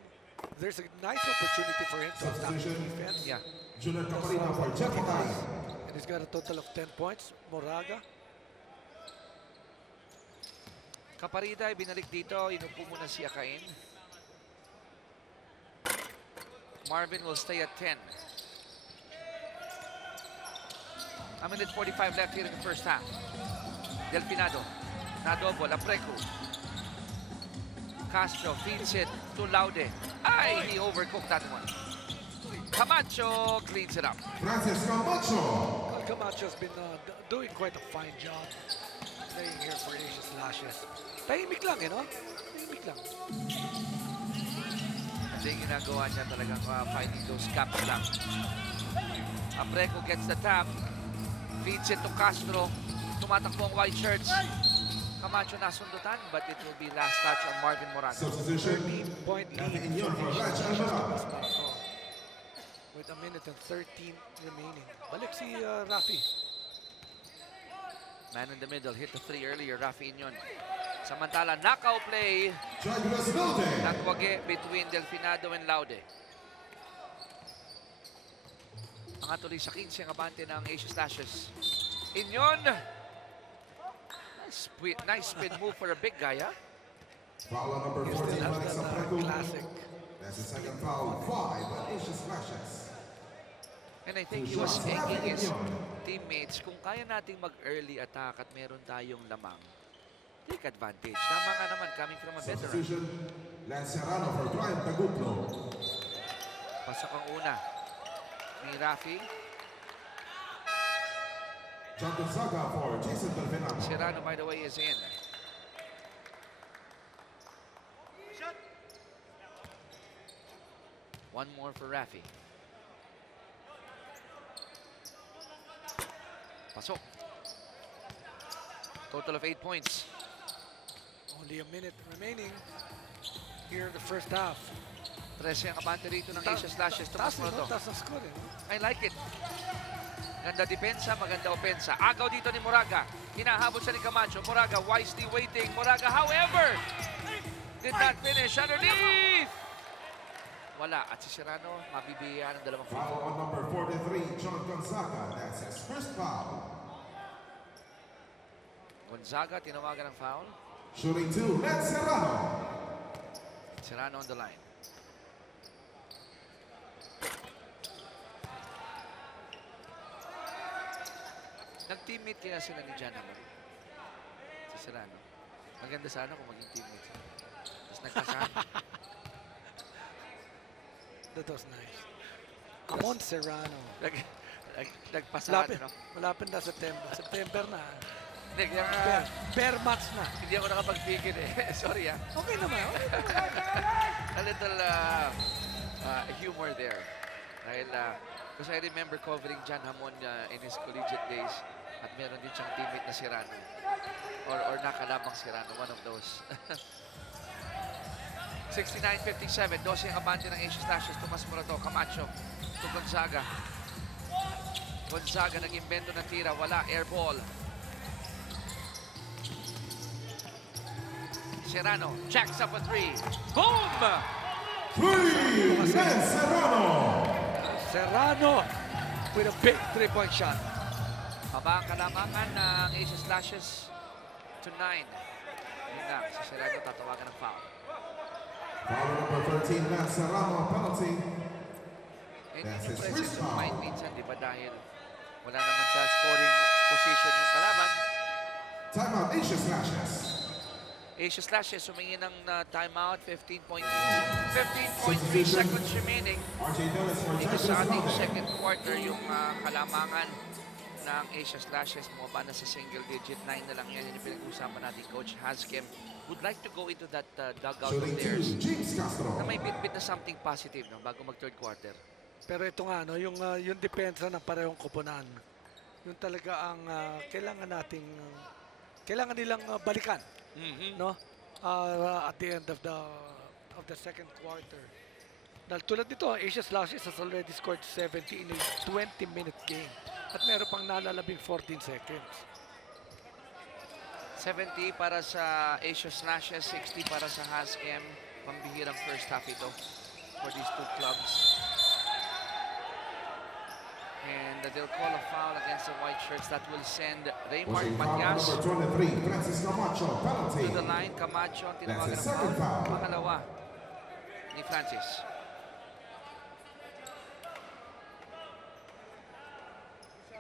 there's a nice opportunity for him to attack the Substitution. defense. Yeah. Junior Caparina for Jeffy Kai. And he's got a total of 10 points. Moraga. Kaparida ay binalik dito, inupo muna si Akain. Marvin will stay at 10. A minute 45 left here in the first half. Delfinado, nadouble, Apreco. Castro feeds it to Laude. Ay, he overcooked that one. Camacho cleans it up. Francis Camacho. Camacho has been doing quite a fine job playing here for Asia Slashes. Tahimik lang, no? Tahimik lang. Ito yung ginagawa niya talagang fighting those gaps lang. Apreco gets the tap. Feeds it to Castro. Tumatakbo ang white shirts. Camacho nasundutan, but it will be last touch on Marvin Moraga. Substitution. 13-point lead Rafi Inyon for for Raj Asia Almera. Slashes. With a minute and 13 remaining. Balik si Rafi. Man in the middle, hit the three earlier, Rafi Inyon. Samantala, knockout play. Douglas Laude. Natwage between Delfinado and Laude. Ang tuloy sa 15 ang abante ng Asia Slashes. Inyon. Nice spin move for a big guy, ha? Foul on number 14, Still has Felix that Apreco. classic. That's his second foul, 5 on Asia Slashes. And I think he was egging his teammates, kung kaya nating mag-early attack at meron tayong lamang, take advantage. Tama nga naman, coming from a veteran. Substitution. Lance Serrano for Brian Tagutlo. Pasok ang una ni Rafi. John Gonzaga for Jason Delfinado. Serrano, by the way, is in. One more for Rafi. Pasok. Total of 8 points. Only a minute remaining here in the first half. 13 ang abante rito ng Asia Slashes. Taas Tumas mo na to. taas ang score eh. I like it. Ganda depensa, maganda opensa. Agaw dito ni Moraga. Hinahabol siya ni Camacho. Moraga wisely waiting. Moraga, however, did not finish underneath. wala. At si Serrano, mabibigyan ng dalawang free Foul throw. on number 43, John Gonzaga. That's his first foul. Gonzaga, tinawagan ng foul. Shooting 2, Ned Serrano. Serrano on the line. Nag-teammate kaya sila ni Jan naman. Si Serrano. Maganda sana kung maging teammate sila. Tapos nagkasama. That was nice. Amon Serrano. Nagpasahan, Malapit, no? malapit na September. September na. Hindi, kaya nga, Bare match na. hindi ako nakapag-pigil eh. Sorry ah. Okay naman. A little humor there. Dahil, because I remember covering Jan Hamon in his collegiate days at meron din siyang teammate na si Rano. Or nakalabang si Rano, one of those. 69-57, 12 ang abante ng Asia Slashes. Tomas Morato, Camacho to Gonzaga. Gonzaga nag-imbento ng tira, wala, air ball. Serrano jacks up a three. Boom! 3, Ned Serrano. Serrano with a big three-point shot. Haba ang kalamangan ng Asia Slashes to 9. Yun lang, si Serrano tatawagan ng foul. Foul number 13, Ned Serrano, penalty. And That's his impressive first to foul. mind minsan, di ba, dahil wala naman sa scoring position yung kalaban. Timeout, Asia Slashes. Asia Slashes humingi ng timeout, 15.3 seconds remaining. RJ Dennis for Dito Texas sa ating Rounded. second quarter, yung kalamangan ng Asia Slashes bumaba na sa single digit. 9 na lang yan. Yung pinag-usapan natin, Coach Hazchem would like to go into that dugout of Shooting theirs 2, James Castro. na may bit-bit na something positive no, bago mag third quarter. Pero ito nga, no, yung depensa ng parehong koponan, yung talaga ang kailangan nating, kailangan nilang balikan, no? At the end of the second quarter. Dahil tulad nito, Asia Slashes has already scored 70 in a 20-minute game. At meron pang nalalabing 14 seconds. 70 para sa Asia Slashes, 60 para sa Hazchem. Pambihirang first half ito for these two clubs. And they'll call a foul against the white shirts that will send Raymart Pushing foul Matias number 23, Francis Camacho, penalty. to the line. Camacho ang tinawagan That's ng his second foul. foul. Pangalawa ni Francis.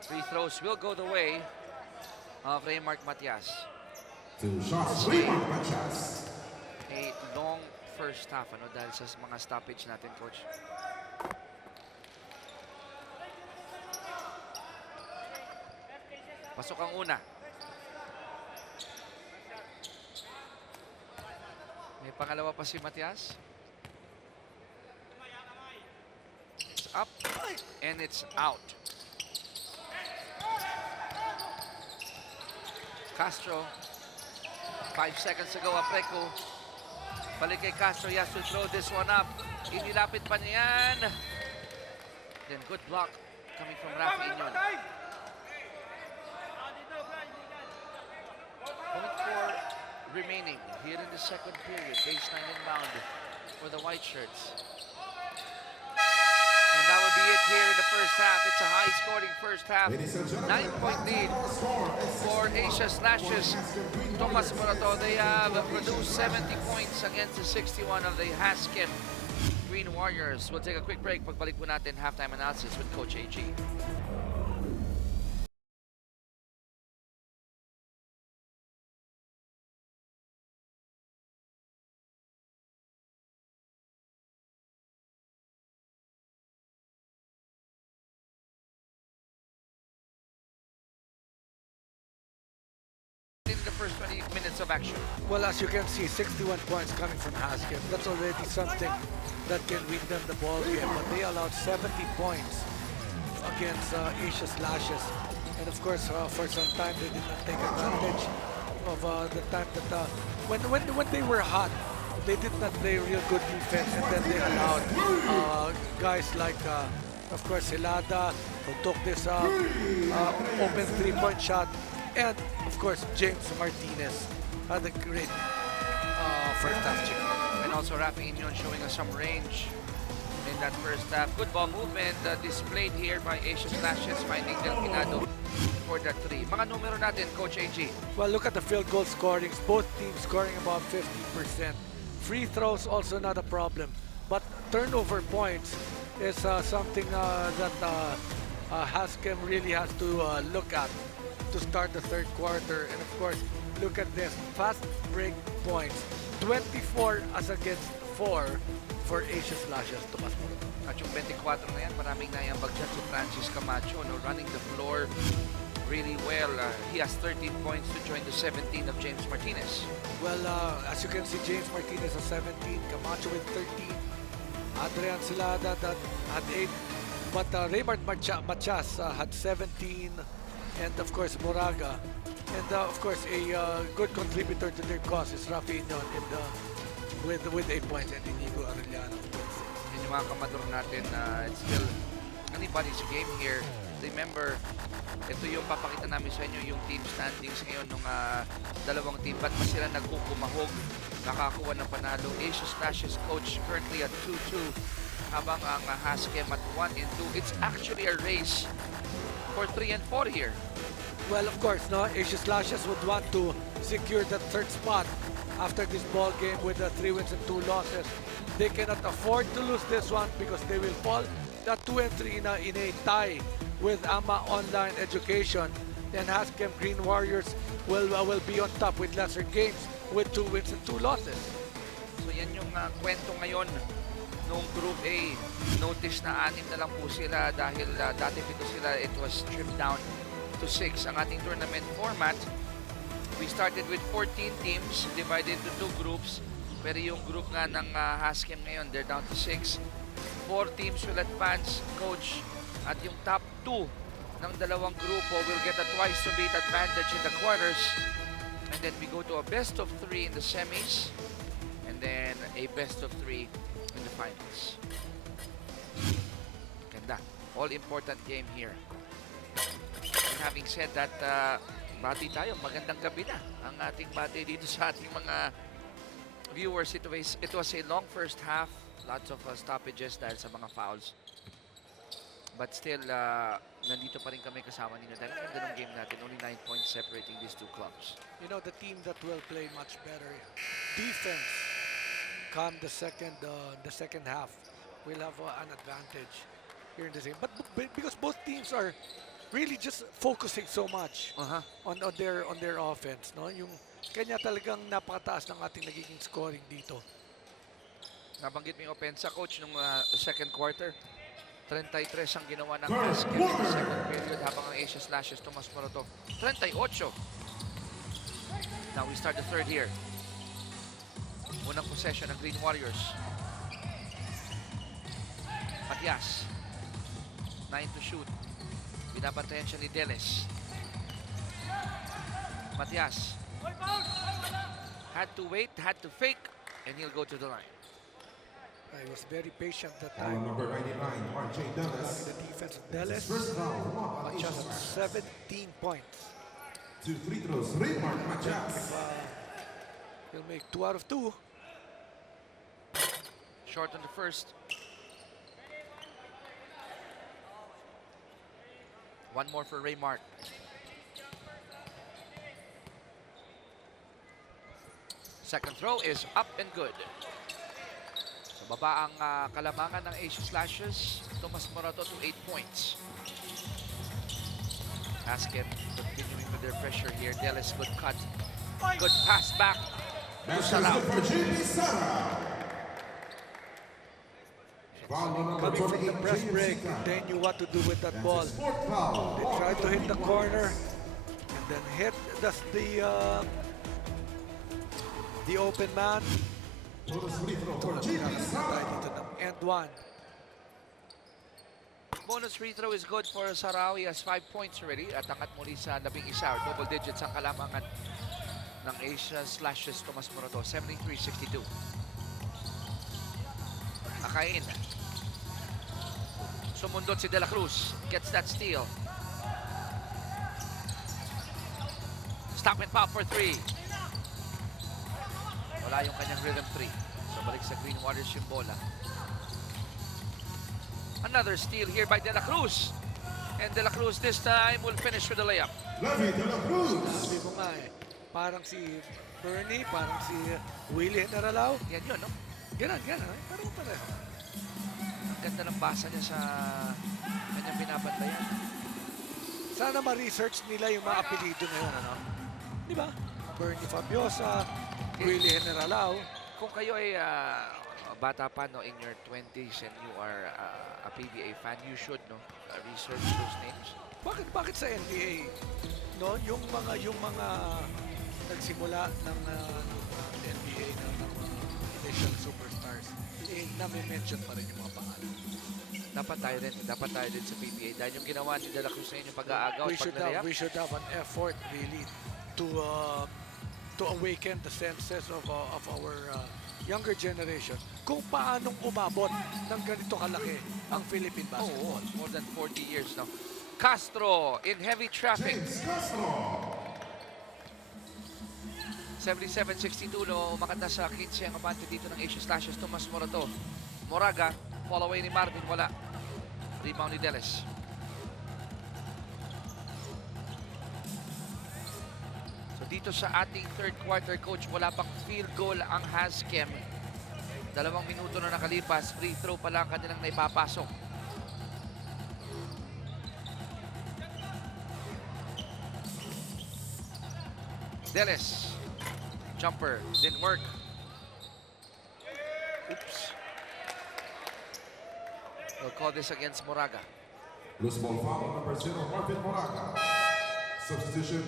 Free throws will go the way of Raymart Matias. 2 shots, Raymond Matias. A long first half ano dahil sa mga stoppage natin, Coach. Pasok ang una. May pangalawa pa si Matias. It's up and it's out. Castro. 5 seconds ago, Apreco. Balik kay Castro. He has to throw this one up. Inilapit pa niyan. Then good block coming from Rafi Inyon. 0.4 remaining here in the second period. Baseline inbound for the white shirts. And that would be it here in the first half. It's a high-scoring first half. Ladies and gentlemen, 9-point lead for Asia Slashes. Tomas Morato, they have produced 70 points against the 61 of the Hazchem Green Warriors. We'll take a quick break. Pagbalik po natin, halftime analysis with Coach AG. In the first 20 minutes of action. Well, as you can see, 61 points coming from Hazchem. That's already something that can win them the ball game. But they allowed 70 points against Asia Slashes. And of course, for some time, they did not take advantage of the time that when they were hot, they did not play real good defense, and then they allowed guys like, of course, Helada, who took this open three-point shot. And, of course, James Martinez had a great first half check. And also Rafi Inyon showing us some range in that first half. Good ball movement displayed here by Asia Slashes, finding Del Pinado for that 3. Mga numero natin, Coach AG. Well, look at the field goal scorings. Both teams scoring about 50%. Free throws also not a problem. But turnover points is something that Hazchem really has to look at to start the third quarter. And of course, look at this. Fast break points. 24 as against 4 for Asia Slashes. Tomas Moroto. At yung 24 na yan, maraming naiambag dyan si Francis Camacho, no, running the floor really well. He has 13 points to join the 17 of James Martinez. Well, as you can see, James Martinez has 17, Camacho with 13, Adrian Silada that had 8, but Raymart Machas had 17, and of course Moraga, and of course a good contributor to their cause is Rafinha with 8 points, and Inigo Arellano with 6. Yun yung mga kamador natin, it's still anybody's game here. Remember, ito yung papakita namin sa inyo yung team standings ngayon ng dalawang team. Ba't ba sila nagkukumahog, nakakuha ng panalo? Asia Slashes coach currently at 2-2, habang ang Hazchem at 1-2. It's actually a race for 3 and 4 here. Well, of course, no, Asia Slashes would want to secure that third spot after this ball game with 3 wins and 2 losses. They cannot afford to lose this one because they will fall at 2 and 3 in a tie with AMA Online Education. And Hazchem Green Warriors will be on top with lesser games with 2 wins and 2 losses. So yan yung kwento ngayon nung Group A. Notice na 6 na lang po sila dahil dati 7 sila. It was trimmed down to 6 ang ating tournament format. We started with 14 teams divided into 2 groups. Pero yung group nga ng Hazchem ngayon, they're down to 6. 4 teams will advance, coach. At yung top 2 ng dalawang grupo will get a twice to beat advantage in the quarters. And then we go to a best of 3 in the semis. And then a best of 3 in the finals. Ganda. All important game here. And having said that, bati tayo. Magandang gabi na ang ating bati dito sa ating mga viewers. It was a long first half. Lots of stoppages dahil sa mga fouls. But still, nandito pa rin kami kasama ninyo dahil ganda ng game natin. Only 9 points separating these two clubs. You know, the team that will play much better defense come the second half will have an advantage here in this game. But because both teams are really just focusing so much on their offense, no? Yung kanya talagang napakataas ng ating nagiging scoring dito. Nabanggit mo yung opensa, coach, nung second quarter. 33 ang ginawa ng Hazchem in the second period habang ang Asia Slashes, Tomas Moroto, 38. Now we start the third here. Unang possession ng Green Warriors. Matias. 9 to shoot. Binabantayan siya ni Deles. Matias. Had to wait, had to fake, and he'll go to the line. He was very patient that Foul time. number 99, RJ Dennis. The defense of Deles. First foul, on Asia Just Slashes. 17 points. 2 free throws, Raymart Machas. He'll make 2 out of 2. Short on the first. One more for Raymart. Second throw is up and good. Sa baba ang kalamangan ng Asia Slashes. Tomas Moroto to 8 points. Hazchem continuing with their pressure here. Deles, good cut. Good pass back. That's good for JB Sara. Foul number Coming from the 28, press JB break, Sara. they knew what to do with that That's ball. his fourth foul. They tried to hit the corner and then hit the open man. Bonus free throw for Tayo JB Sara. dito ng end one. Bonus free throw is good for Sarawi, has 5 points already at angat muli sa 11 or double digits ang kalamangan ng Asia Slashes Tomas Moroto, 73-62. Akain. Sumundot si De La Cruz, gets that steal. Stop and pop for 3. Wala yung kanyang rhythm 3. So balik sa Green Warriors yung bola. Another steal here by De La Cruz. And De La Cruz this time will finish with a layup. Levy de la Cruz. Sabi mo nga eh, parang si Bernie, parang si Willie Naralaw. Yan yun, no? Ganon, eh. Parang pareho. Ang ganda ng basa niya sa kanyang binabantayan. Sana ma-research nila yung mga apelido na yun, ano? Di ba? Bernie Fabiosa, Willie Naralaw. Kung kayo ay bata pa, no, in your 20s and you are a PBA fan, you should, no, research those names. Bakit sa NBA, no, yung mga nagsimula ng NBA ng mga initial superstars, eh, na-mention pa rin yung mga pangalan. Dapat tayo din sa PBA dahil yung ginawa ni De La Cruz sa inyo pag-aagaw at paglalayap. We should have an effort really to awaken the senses of our younger generation kung paanong umabot ng ganito kalaki ang Philippine basketball. More than 40 years now. Castro in heavy traffic. James Castro. 77-62, no, umakat na sa 15 ang abante dito ng Asia Slashes. Tomas Morato. Moraga, fall away ni Marvin, wala. Rebound ni Deles. So dito sa ating third quarter, coach, wala pang field goal ang Hazchem. 2 minuto na nakalipas, free throw pa lang kanilang naipapasok. Deles. Jumper, didn't work. Oops. We'll call this against Moraga. Loose ball foul on number 0, Marvin Moraga. Substitution,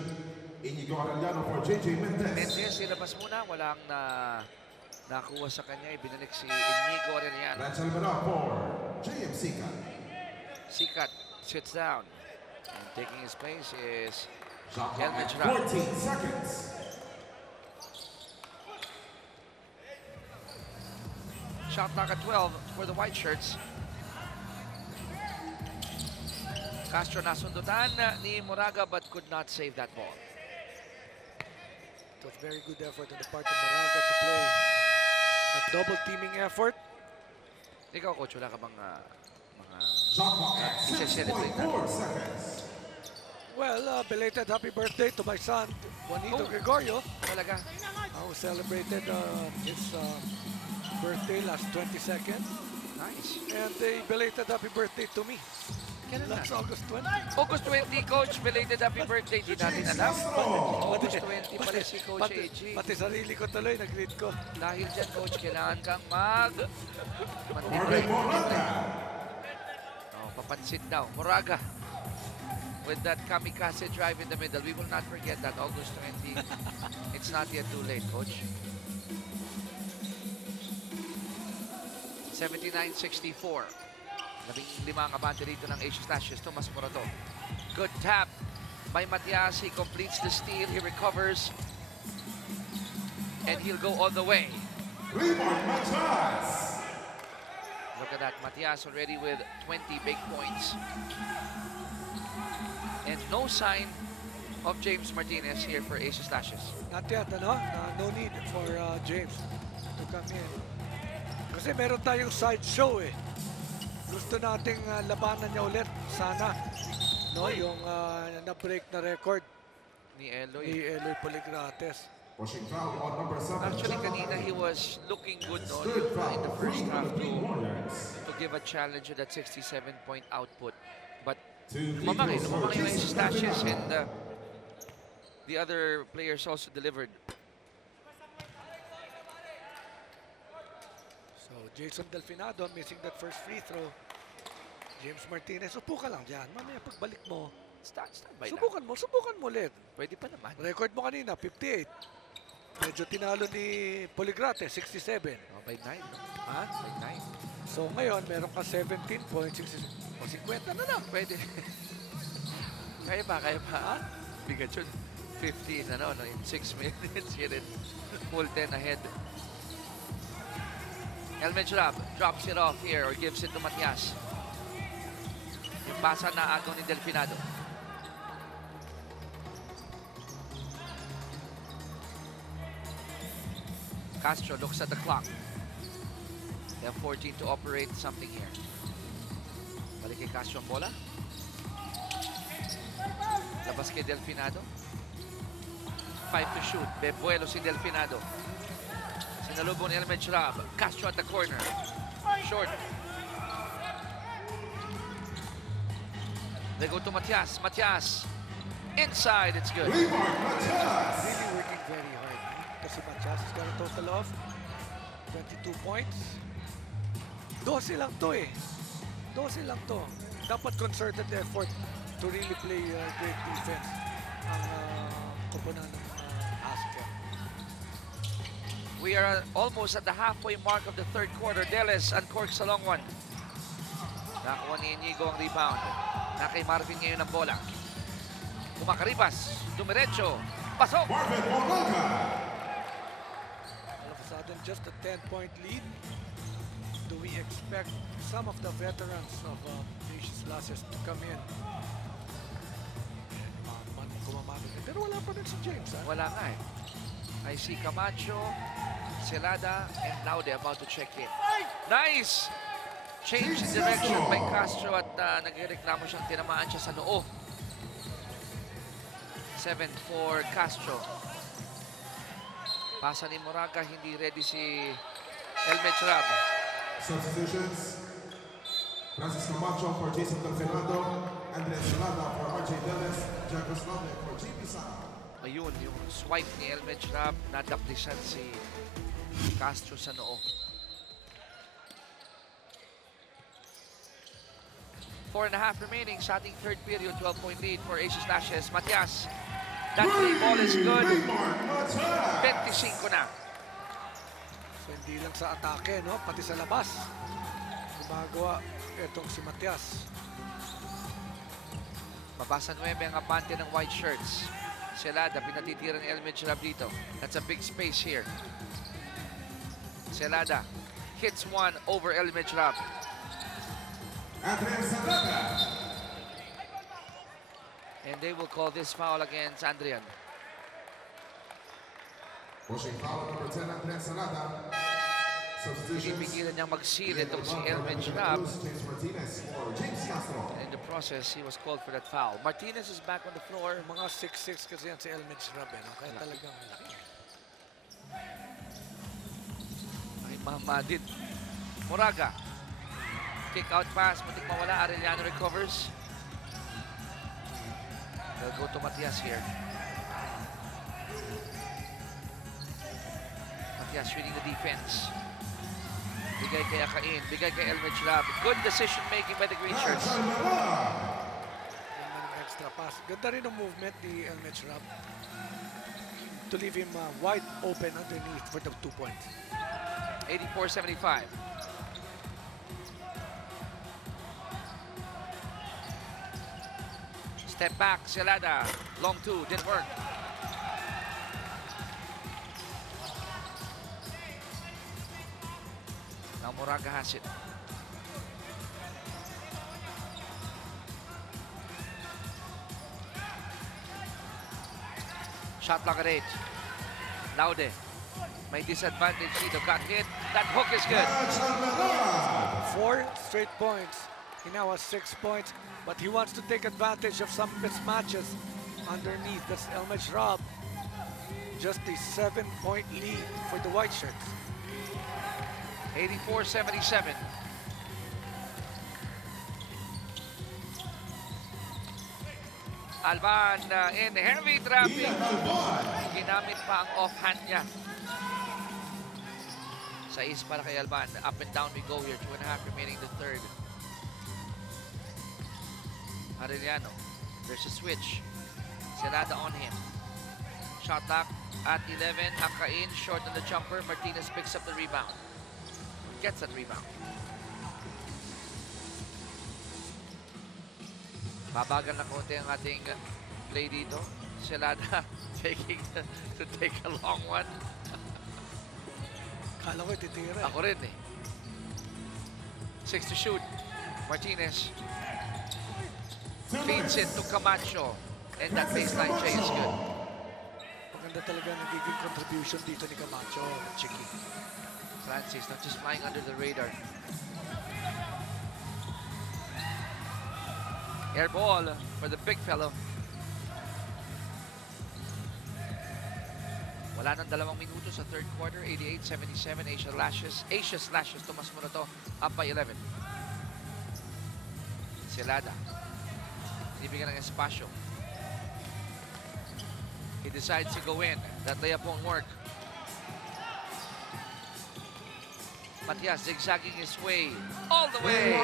Inigo Arellano for JJ Mendez. Mendez, ilabas muna. Walang nakuha sa kanya. Ibinalik si Inigo Arellano. Rachel Manap for JM Sikat. Sikat sits down. And taking his place is Shot clock Helmet at Rap. 14 seconds. Shot clock at 12 for the white shirts. Castro nasundutan ni Moraga but could not save that ball. It was very good effort on the part of Moraga to play a double teaming effort. Ikaw, coach, wala ka bang mga Shot clock at Celebrate 6.4 seconds. Well, belated happy birthday to my son, Juanito Oh. Gregorio, talaga? who celebrated his birthday last 22nd. Nice. And a belated happy birthday to me. Kailan na? Last August 20. August 20, coach. Belated happy birthday. Di natin alam. August 20 pala si Coach AG. Pati sarili ko tuloy, nag-greet ko. Dahil dyan, coach, kailangan kang Marvin Moraga. papansin daw. Moraga. With that kamikaze drive in the middle. We will not forget that August 20. It's not yet too late, coach. 79-64. 15 ang abante dito ng Asia Slashes. Tomas Morato. Good tap by Matias. He completes the steal. He recovers. And he'll go all the way. Rebound Matias. Look at that. Matias already with 20 big points. And no sign of James Martinez here for Asia Slashes. Not yet, ano? No need for James to come in. Kasi meron tayong side show eh. Gusto nating labanan niya ulit. Sana. No, yung na-break na record Ni Eloy. ni Eloy Poligrates. Pushing foul on number 7. Actually, kanina he was looking good, no, Third foul, in the first 3 on half the Green Warriors. to give a challenge to that 67-point output. But Two free lumaki throws for yung Jason Slashes Delfino. and the other players also delivered. So, Jason Delfinado missing that first free throw. James Martinez, upo ka lang dyan. Mamaya pagbalik mo, Stand by lang. subukan mo ulit. Pwede pa naman. Record mo kanina, 58. Medyo tinalo ni Poligrate, 67. Oh, by 9. Ha? By 9. So ngayon, meron ka 17 points, 60, o 50 na lang. Pwede. Kaya pa. Ha? Bigat yun. 15, no, in 6 minutes. Yun it. Full 10 ahead. Helmet Rab drops it off here or gives it to Matias. Yung pasa na agaw ni Delfinado. Castro looks at the clock. They have 14 to operate something here. Balik kay Castro ang bola. Labas kay Delfinado. 5 to shoot. Bebuelo si Delfinado. Sinalubong ni Elmed Shrab. Castro at the corner. Short. They go to Matias. Matias. Inside. It's good. Really working very hard. Kasi Matias has got a total of 22 points. 12 lang to eh. 12 lang to. Dapat concerted effort to really play great defense ang koponan ng Hazchem. We are almost at the halfway mark of the third quarter. Deles uncorks a long one. Nakuha ni Inigo ang rebound. Na kay Marvin ngayon ang bola. Kumakaribas. Dumiretso. Pasok! Marvin Wonga. All of a sudden, just a 10-point lead. Do we expect some of the veterans of Nations Lasses to come in? Pero wala pa rin si James. Ha? Wala nga eh. I see Camacho, Celada, and Laude about to check in. Nice! Change the direction by Castro at nagreklamo siyang tinamaan siya sa noo. 7 for Castro. Pasa ni Moraga, hindi ready si Elmed Shrab. Substitutions. Francis Camacho for Jason Delfinado, Andres Celada for RJ Deles, Jacques Laude for JP Saka. Ayun, yung swipe ni Elmed Shrab, nadaplisan si Castro sa noo. 4.5 remaining sa ating third period, 12-point lead for Aces Lashes. Matias, that three ball is good. 25 na. So hindi lang sa atake, no? Pati sa labas. Gumagawa itong si Matias. Mabasa 9 ang abante ng white shirts. Celada, pinatitira ni Elmed Shrab dito. That's a big space here. Celada hits one over Elmed Shrab. Andres Celada. And they will call this foul against Andrian. Pushing foul number 10, Andres Celada. Substitutions. Pinipigilan niyang mag-seal itong si Elmed Shrab. James Martinez for James Castro. And in the process, he was called for that foul. Martinez is back on the floor. Mga 6'6 kasi yan si Elmed Shrab, eh, no? Kaya talagang laki. Ay, mamadid. Moraga. Kick out pass. Matik mawala. Arellano recovers. They'll go to Matias here. Matias reading the defense. Bigay kay Akain. Bigay kay Elmed Shrab. Good decision making by the green shirts. Ganda ng extra pass. Ganda rin ang movement ni Elmed Shrab to leave him wide open underneath for the 2 points. 84-75. Step back, Celada. Long two, didn't work. Now Moraga has it. Shot clock at 8. Laude. May disadvantage dito. Got hit. That hook is good. 4 straight points. He now has 6 points, but he wants to take advantage of some mismatches underneath. That's Elmed Shrab. Just a 7-point lead for the white shirts. 84-77. Alban in heavy traffic. Ginamit pa ang offhand niya. 6 para kay Alban. Up and down we go here. 2.5 remaining the third. Arellano. There's a switch. Celada on him. Shot clock at 11. Akain short on the jumper. Martinez picks up the rebound. Gets that rebound. Babagal na konti ang ating play dito. Celada taking to take a long one. Kala ko titira. Ako rin eh. 6 to shoot. Martinez feeds it to Camacho. And that baseline J is good. Maganda talaga nagiging contribution dito ni Camacho. Chiki. Francis not just flying under the radar. Air ball for the big fellow. Wala nang 2 minuto sa third quarter. 88-77. Asia Slashes. Tomas mo na to. Up by 11. Celada. Ibigyan ng espasyo. He decides to go in. That layup won't work. Matias zigzagging his way all the way.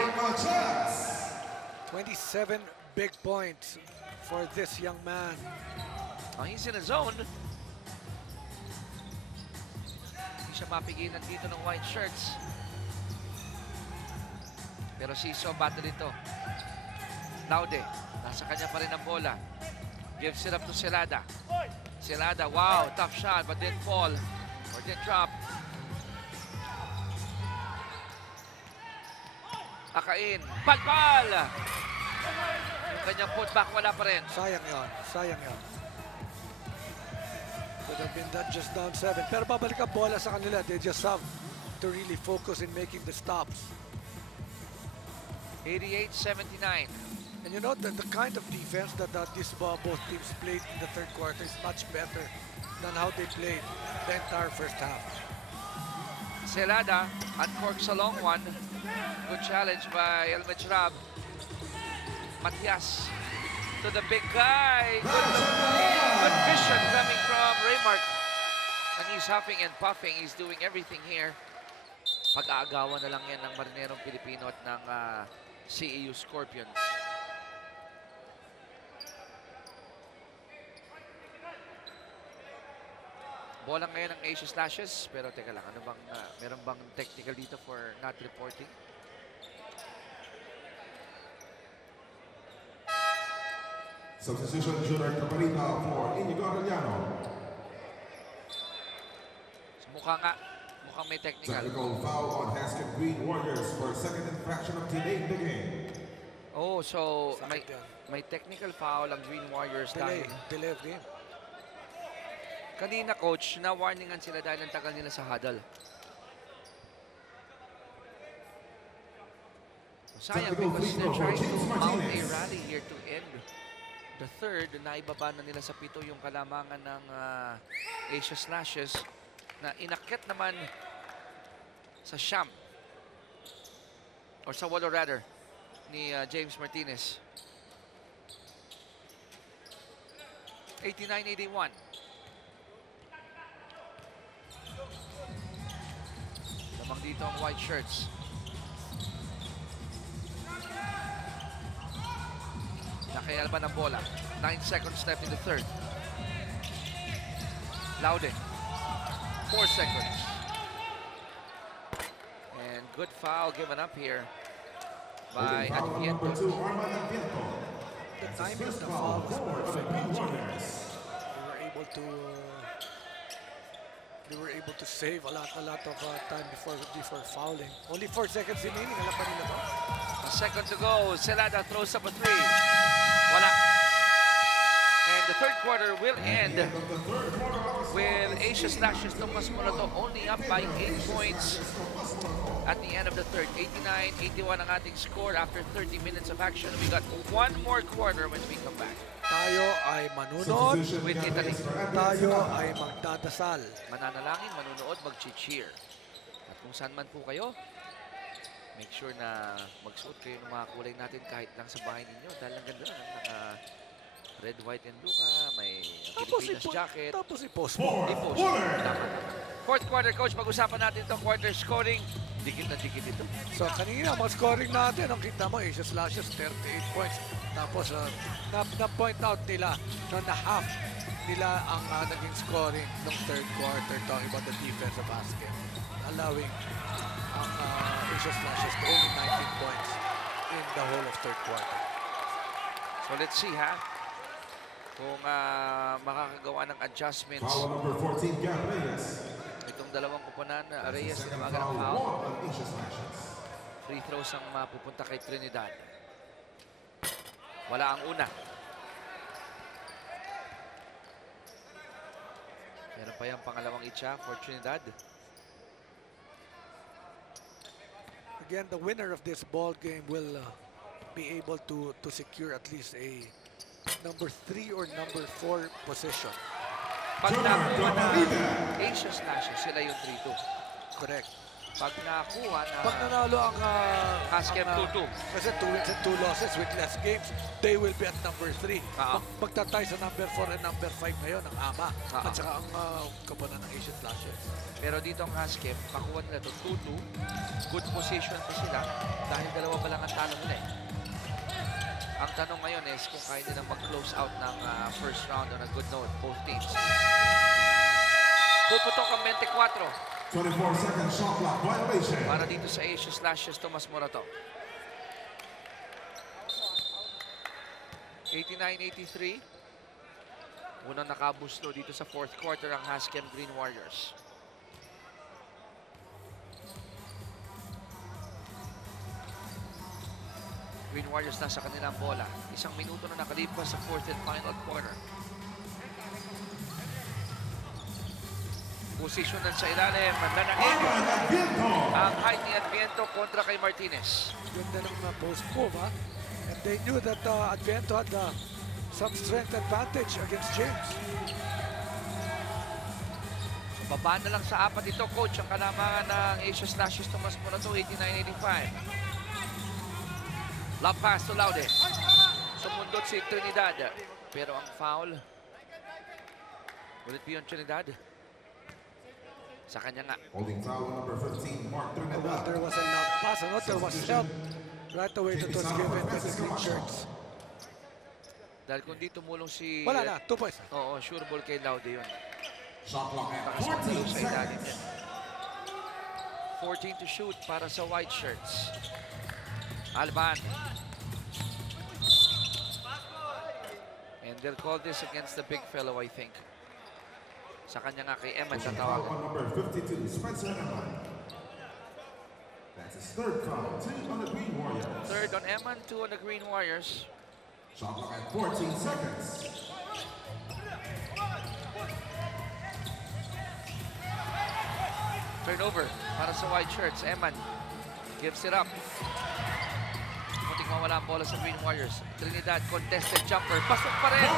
27 big points for this young man. Oh, he's in a zone. Hindi siya mapigilan dito ng white shirts. Pero Siso battle ito. Laude, nasa kanya pa rin ang bola. Gives it up to Celada. Celada, wow, tough shot but didn't fall or didn't drop. Akain, palpal! Yung kanyang putback, wala pa rin. Sayang yon, sayang yon. Could have been that just down 7. Pero babalik ang bola sa kanila. They just have to really focus in making the stops. 88-79. And you know, the kind of defense that both teams played in the third quarter is much better than how they played the entire first half. Celada uncorks a long one. Good challenge by El Mechrab. Matias to the big guy. Good vision coming from Raymark. And he's huffing and puffing. He's doing everything here. Pag-aagawan na lang yan ng Marinerong Pilipino at ng CEU Scorpions. Bola ngayon ng Asia Slashes. Pero teka lang, ano bang, meron bang technical dito for not reporting? Substitution Junior Caparita for Inigo Arellano. So mukhang may technical. Technical foul on Hazchem Green Warriors for second infraction of delaying the game. Oh, so Sakit yan. may technical foul ang Green Warriors dahil Delay of game. kanina, coach, na-warningan sila dahil ang tagal nila sa huddle. Sayang because they're trying to mount a rally here to end the third. Naibaba na nila sa 7 yung kalamangan ng Asia Slashes na inakyat naman sa siyam or sa 8 rather ni James Martinez. 89-81. Lamang dito ang white shirts. Nakayalba ng bola. 9 seconds left in the third. Laude. 4 seconds. And good foul given up here by Adviento. The timing of the foul is perfect. They were able to save a lot of time before fouling. Only 4 seconds remaining. Alam pa nila to. A second to go. Celada throws up a 3. Wala. And the third quarter will end with Asia Slashes Tomas Monato only up by 8 points at the end of the third. 89-81 ang ating score after 30 minutes of action. We got one more quarter when we come back. Tayo ay manunod. With Italy. Tayo ay magdadasal. Mananalangin, manunood, mag-cheer. At kung saan man po kayo, make sure na magsuot kayo ng mga kulay natin kahit lang sa bahay ninyo. Dahil ang ganda na naka red, white, and blue ka. May Pilipinas jacket. Tapos i-post mo. I-post. Tama. Fourth quarter, coach, pag-usapan natin itong quarter scoring. Dikit na dikit ito. So kanina, mga scoring natin, ang kita mo, Asia Slashes, 38 points. Tapos, na-point out nila na half nila ang naging scoring ng third quarter, talking about the defensive basket. Allowing ang Asia Slashes to only 19 points in the whole of third quarter. So let's see, ha? Kung makakagawa ng adjustments. Foul number 14, Gab Reyes. Itong dalawang kupunan, Reyes na umaga ng foul. Free throws ang mapupunta kay Trinidad. Wala ang una. Meron pa yung pangalawang itcha for Trinidad. Again, the winner of this ball game will be able to secure at least a number 3 or number 4 position. Pag nakuha na Asia Slashes, sila yung 3-2. Correct. Pag nakuha na Pag nanalo ang Hazchem 2-2. kasi 2 wins and 2 losses with less games, they will be at number 3. Magtatay sa number 4 and number 5 ngayon ang AMA at saka ang kapanan ng Asian Slashes. Pero dito ang Hazchem, makuha nila ito 2-2. Good position pa sila dahil dalawa pa lang ang talo nila eh. Ang tanong ngayon is kung kaya nilang mag-close out ng first round on a good note, both teams. Puputok ang 24. 24-second shot clock violation. Para dito sa Asia Slashes, Tomas Morato. 89-83. Unang nakabusto dito sa fourth quarter ang Hazchem Green Warriors. Green Warriors nasa kanilang bola. 1 minuto na nakalipas sa fourth and final quarter. Posisyonan sa ilalim, nanangin ang height ni Adviento kontra kay Martinez. Ganda ng post move, ha? And they knew that Adviento had some strength advantage against James. So, baba na lang sa 4 ito, coach, ang kalamangan ng Asia Slashes Tomas Morato, 89-85. Love pass to Laude. Sumundot si Trinidad. Pero ang foul, will it be on Trinidad? Sa kanya nga. Holding foul number 15, Mark And Trinidad. there was a love pass, and there was help right away that was given to the green shirts. Dahil kung di tumulong si... Wala na, 2 points. Oo, sure ball kay Laude yun. Shot clock at Nakasumulong 14 sa ilalim seconds. niya. 14 to shoot para sa white shirts. Alban. And they'll call this against the big fellow, I think. Sa kanya nga kay Eman Pushing foul tatawagan. on number 52, Spencer Eman. That's his third foul, 2 on the Green Warriors. Third on Eman, 2 on the Green Warriors. Shot clock at 14 seconds. Turnover para sa white shirts. Eman gives it up. Muntik mawala ang bola sa Green Warriors. Trinidad, contested jumper. Pasok pa rin!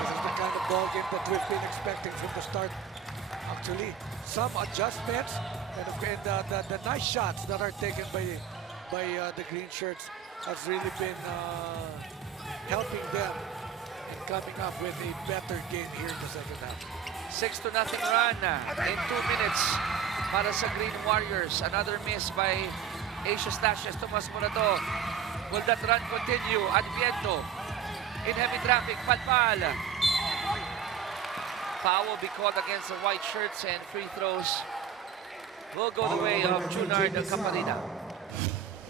This is the kind of ball game that we've been expecting from the start. Actually, some adjustments and the nice shots that are taken by the green shirts has really been helping them in coming up with a better game here in the second half. 6-0 run in 2 minutes para sa Green Warriors. Another miss by Asia Slashes, Tomas Morato. Will that run continue? Adviento in heavy traffic. Palpal. Foul will be called against the white shirts, and free throws will go the way of Junard Caparina.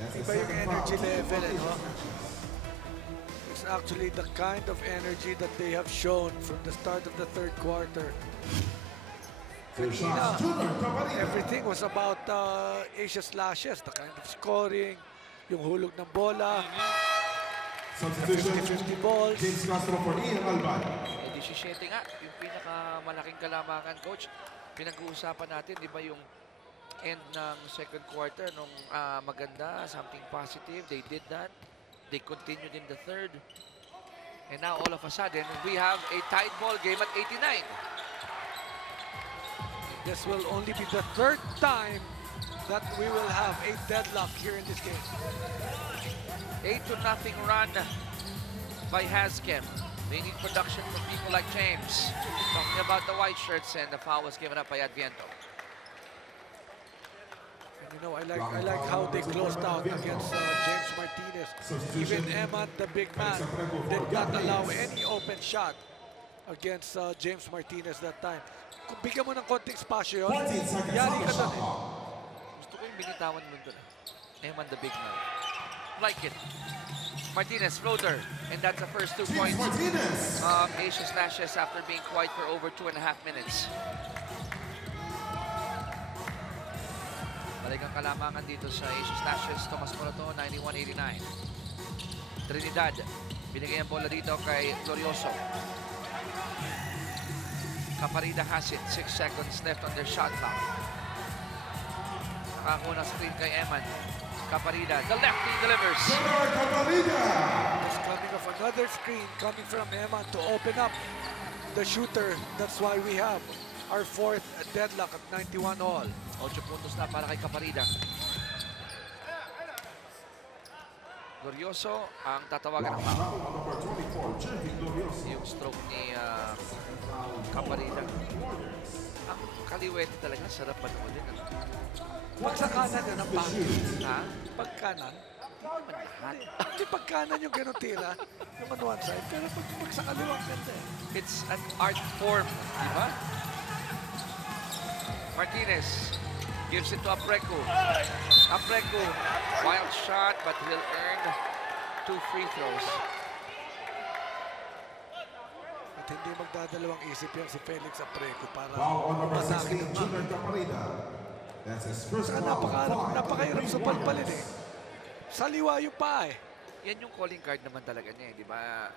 Iba yung energy level, no? It's actually the kind of energy that they have shown from the start of the third quarter. Two shots, Junior Caparina. Everything was about Asia Slashes, the kind of scoring, yung hulog ng bola, Substitution, 50-50 balls. James Castro for Ian Alban. 17 nga, yung pinakamalaking kalamangan, coach. Pinag-uusapan natin, di ba yung end ng second quarter nung maganda, something positive. They did that. They continued in the third. And now all of a sudden, we have a tied ball game at 89. This will only be the third time that we will have a deadlock here in this game. 8-0 run by Hazchem. They need production from people like James. Talking about the white shirts, and the foul was given up by Adviento. And you know, I like how they closed out against James Martinez. Even Eman, the big man, did not allow any open shot against James Martinez that time. Kung bigyan mo ng konting spasyo yun, 14 seconds yari on ka the doon shot eh. clock. Gusto ko yung binitawan mo doon. Eman the big man. Like it. Martinez, floater. And that's the first 2 James points Martinez. of Asia Slashes after being quiet for over 2.5 minutes. Balik ang kalamangan dito sa Asia Slashes. Tomas Morato, 91-89. Trinidad, binigay ang bola dito kay Glorioso. Caparina has it. 6 seconds left on their shot clock. Nakakuha ng screen kay Eman. Caparida, the lefty delivers. Center Caparida. It's coming off another screen coming from Emma to open up the shooter. That's why we have our fourth deadlock at 91 all. 8 puntos na para kay Caparida. Glorioso ang tatawagan ng foul. Foul on number 24, Jervin Glorioso. Yung stroke ni Caparida. Ang kaliwete talaga, sarap panoodin. Ano? Pag sa kanan yun ang pangit. Ha? Pag kanan, Naman lahat. hindi pag kanan yung ganun tira, yung on one side. Pero pag sa kaliwang ganda eh. It's an art form, di ba? Martinez gives it to Apreco. Apreco, wild shot, but he'll earn 2 free throws. At hindi magdadalawang isip yan si Felix Apreco para Foul on number matake 16, ng Junior Caparida. That's his first Saka foul. napakahirap sa palpalin eh. Saliwa yung paa eh. Yan yung calling card naman talaga niya, di ba?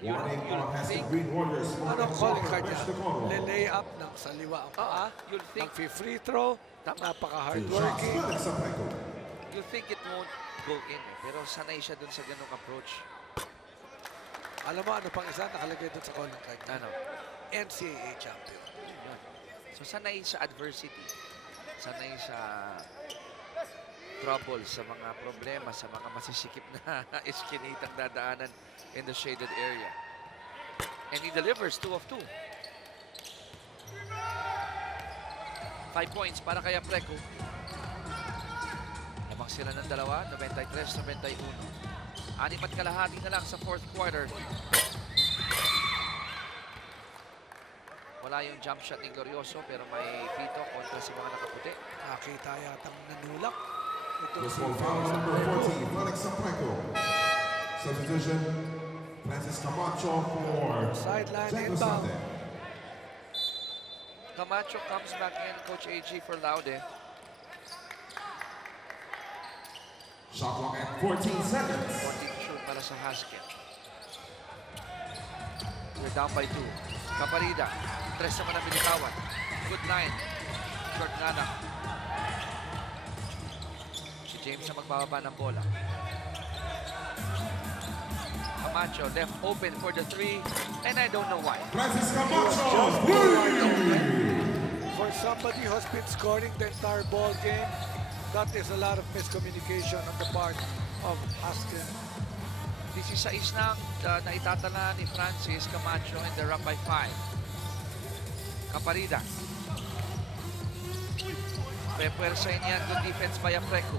Warning You'll on Hazchem think, Green Warriors. Ano ang calling card niya? Le-lay up ng saliwa ang paa. you'll think, Ang free throw, Tama. napaka-hard Two shots, working. Felix Apreco. you'll think it won't go in eh. Pero sanay siya dun sa ganung approach. Alam mo ano pang isa nakalagay doon sa calling card niya? Ano? NCAA champion. Yun. So sanay sa adversity. Sanay sa trouble, sa mga problema, sa mga masisikip na iskinitang dadaanan in the shaded area. And he delivers 2 of 2. 5 points para kay Apreco. Lamang sila ng dalawa, 93-91. 6 at kalahati na lang sa fourth quarter. Wala yung jump shot ni Glorioso pero may pito kontra sa mga nakaputi. Nakita yatang nanulak. Ito This si one foul on number 14, Felix Apreco. Substitution, Francis Camacho for Sideline Jack inbound. Lasante. Camacho comes back in, Coach AG for Laude. Shot clock at 14 seconds. 14 shoot para sa Hazchem. We're down by 2. Caparida. 3 naman ang binitawan. Good line. Short nga na. Si James na magbababa ng bola. Camacho left open for the 3. And I don't know why. Francis Camacho. For somebody who has been scoring the entire ball game, that is a lot of miscommunication on the part of Hazchem. 16 na naitatala ni Francis Camacho and they're up by 5. Caparida. Pepwersahin yan. Good defense by Apreco.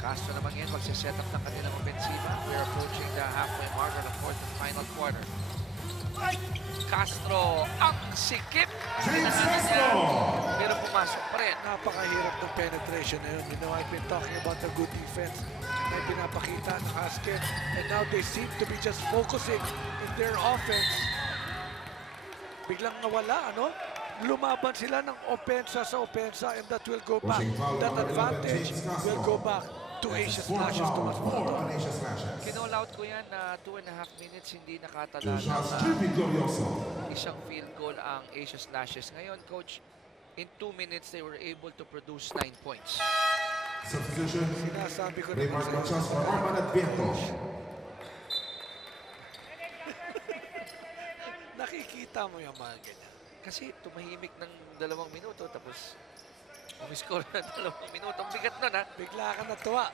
Castro naman yan. Magsiset up ng kanilang ofensiva. We're approaching the halfway mark of the fourth and final quarter. Castro ang sikip. James Castro. Pero pumasok pa rin. Napakahirap ng penetration na yun. You know, I've been talking about the good defense na pinapakita ng Hazchem. And now they seem to be just focusing in their offense. Biglang nawala, ano? Lumaban sila ng opensa sa opensa and that will go back. Pushing foul That number 11, advantage James Castro. will go back to That's Asia his fourth Slashes to foul. mas 4 on Asia Slashes. Kinall out ko yan na 2.5 minutes hindi nakatala 2 shots, ng Jervin Glorioso. isang field goal ang Asia Slashes. Ngayon, Coach, in 2 minutes they were able to produce 9 points. Substitution, Sinasabi ko naman Raymond sa Machas for Arman Adviento. nakikita mo yung mga ganyan. Kasi tumahimik ng 2 minuto tapos umiscore ng 2 minuto. Ang bigat nun, ha? Bigla ka natuwa.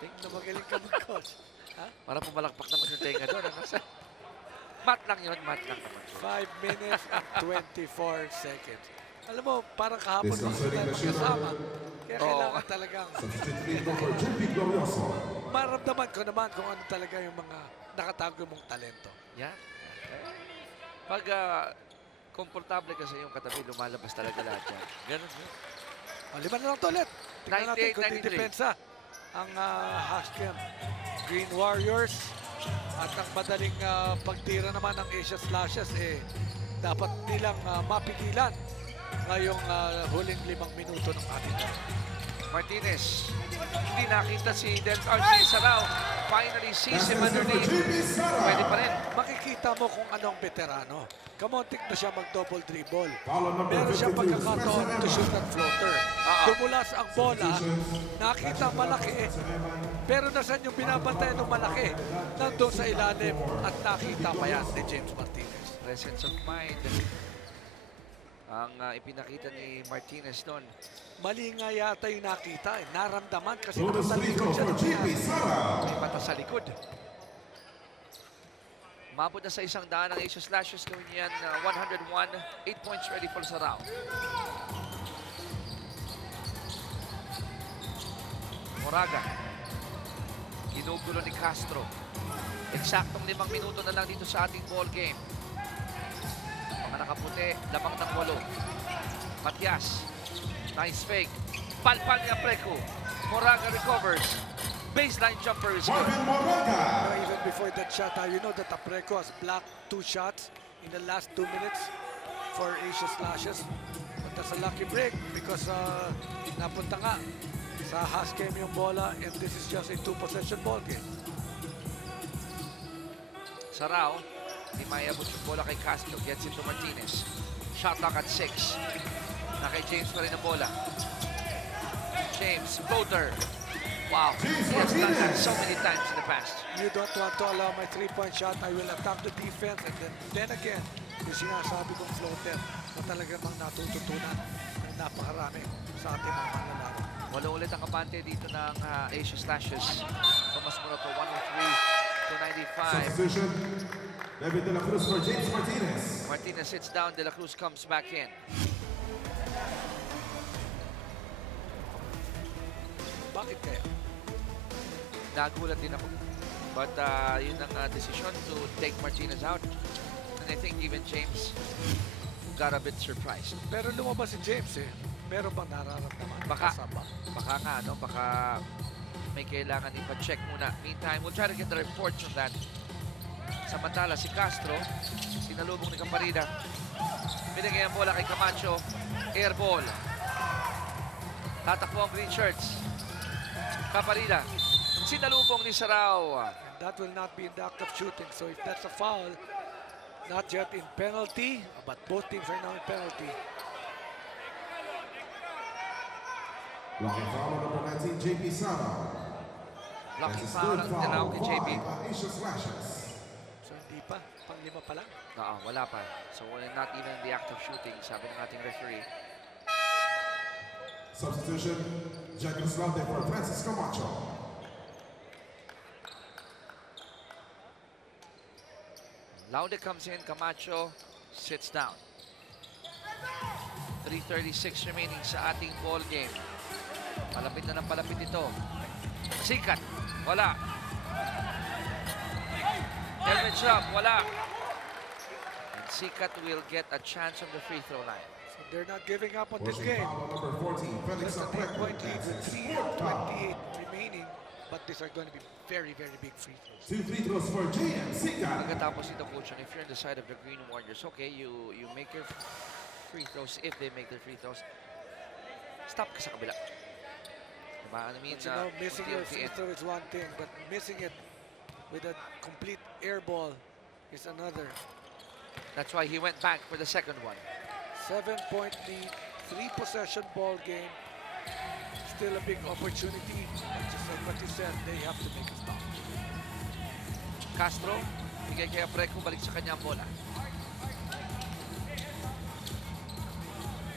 Think na magaling ka mag-coach. Ha? Para pumalakpak naman yung tenga doon. Ano? Mat lang yun, mat lang naman. 5 minutes and 24 seconds. Alam mo, parang kahapon This hindi concerning tayo the shooter. magkasama. Kaya Oo. kailangan talagang Substitute free throw for Jervin Glorioso. maramdaman ko naman kung ano talaga yung mga nakatago mong talento. Yan. Pag komportable ka sa iyong katabi, lumalabas talaga lahat yan. Ganun yun. O, 5 na lang to ulit. Tingnan natin kung 98-93. didepensa ang Hazchem Green Warriors. At ang madaling pagtira naman ng Asia Slashes, dapat nilang mapigilan ngayong huling 5 minuto ng ating Martinez. Hindi nakita si Del Arce Sarao. Finally sees That's him his number underneath. 3, Pwede pa rin. Makikita Kita mo kung anong veterano. Kamontik na siya mag-double dribble. Foul on number Meron siyang 52, pagkakataon Spencer to shoot Evans. that floater. Dumulas ang bola, nakita malaki, pero nasan yung binabantayan ng malaki? Nandun sa ilalim at nakita pa yan ni James Martinez. Presence of mind ang ipinakita ni Martinez doon. Mali nga yata yung nakita, naramdaman kasi Bonus free nakatalikod throw siya. for JP Sara. May mata sa likod. Mabot na sa 100 ang Asia Slashes. Gawin niyan 101. 8 points ready for Sarao. Moraga. Ginugulo ni Castro. Eksaktong 5 minuto na lang dito sa ating ball game. Mga nakaputi, lamang ng 8. Matias. Nice fake. Palpal niya Preco. Moraga recovers. Baseline jumper is good. Marvin Moraga. Even before that shot, you know that Apreco has blocked 2 shots in the last 2 minutes for Asia Slashes. But that's a lucky break because napunta nga sa Hazchem yung bola and this is just a 2-possession ball game. Sarao. Di maiabot yung bola kay Castro. Gets it to Martinez. Shot clock at 6. Na kay James pa rin ang bola. James, floater. Wow, he has done that so many times in the past. You don't want to allow my 3-point shot. I will attack the defense and then again, yung sinasabi kong floater na talagang natututunan ng napakarami sa ating mga manlalaro. Wala ulit ang kapante dito ng Asia Slashes. Tomas Moroto, 103 to 95. Substitution. David De La Cruz for James Martinez. Martinez sits down, De La Cruz comes back in. Bakit kaya? Nagulat din ako. But yun ang decision to take Martinez out. And I think even James got a bit surprised. Pero lumabas si James eh. Meron bang nararamdaman? Baka. Kasama? Baka nga, no? Baka may kailangan ipa-check muna. Meantime, we'll try to get the reports on that. Samantala, si Castro, sinalubong ni Camarida. Binigay ang bola kay Camacho. Air ball. Tatakbo ang green shirts. Camarida. Sinalubong ni Sarao. And that will not be in the act of shooting. So if that's a foul, not yet in penalty, but both teams are now in penalty. Blocking foul on number 19, JP Sara. Lucky That's his foul third ang tinawag foul. ni JB. 5 Asia Slashes. So hindi pa, pang-5 pa lang. Oo, wala pa. So we're not even in the act of shooting, sabi ng ating referee. Substitution. Jagger Slaughter for Francis Camacho. Laude comes in, Camacho sits down. 3:36 remaining sa ating ball game. Palapit na ng palapit ito. Sikat, wala. Helmet shot, wala. And Sikat will get a chance on the free throw line. So they're not giving up on this Forcing game. foul on number 14, Felix Just a Apreco. 10-point lead with That's his fourth foul. 3:28 remaining. But these are going to be very, very big free throws. 2 free throws for JM Sikat. Pagkatapos ito, coach, if you're on the side of the Green Warriors, okay, you make your free throws if they make their free throws. Stop ka sa kabila. Diba? I mean, But you know, missing your free unti-unti. throw is one thing, but missing it with a complete air ball is another. That's why he went back for the second one. 7-point lead, 3-possession ball game. Still a big opportunity. And just like what you said, they have to make a stop. Castro, bigay kay Apreco, balik sa kanya ang bola.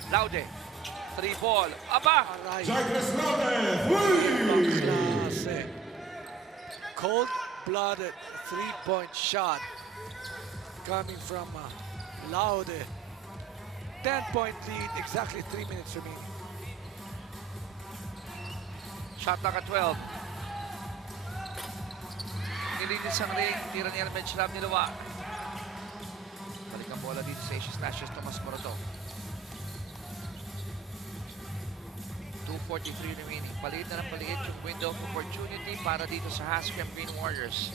Laude, 3 ball. Aba! Aray, Jagger Slaughter, 3. klase. Cold-blooded 3-point shot coming from Laude. 10-point lead, exactly 3 minutes remaining. Shot clock at 12. Nilinis ang ring, tira ni Helmet Shrab ni Luwa. Balik ang bola dito sa Asia Slashes, Tomas Moroto. 2:43 remaining. Paliit na ng paliit yung window of opportunity para dito sa Hazchem Green Warriors.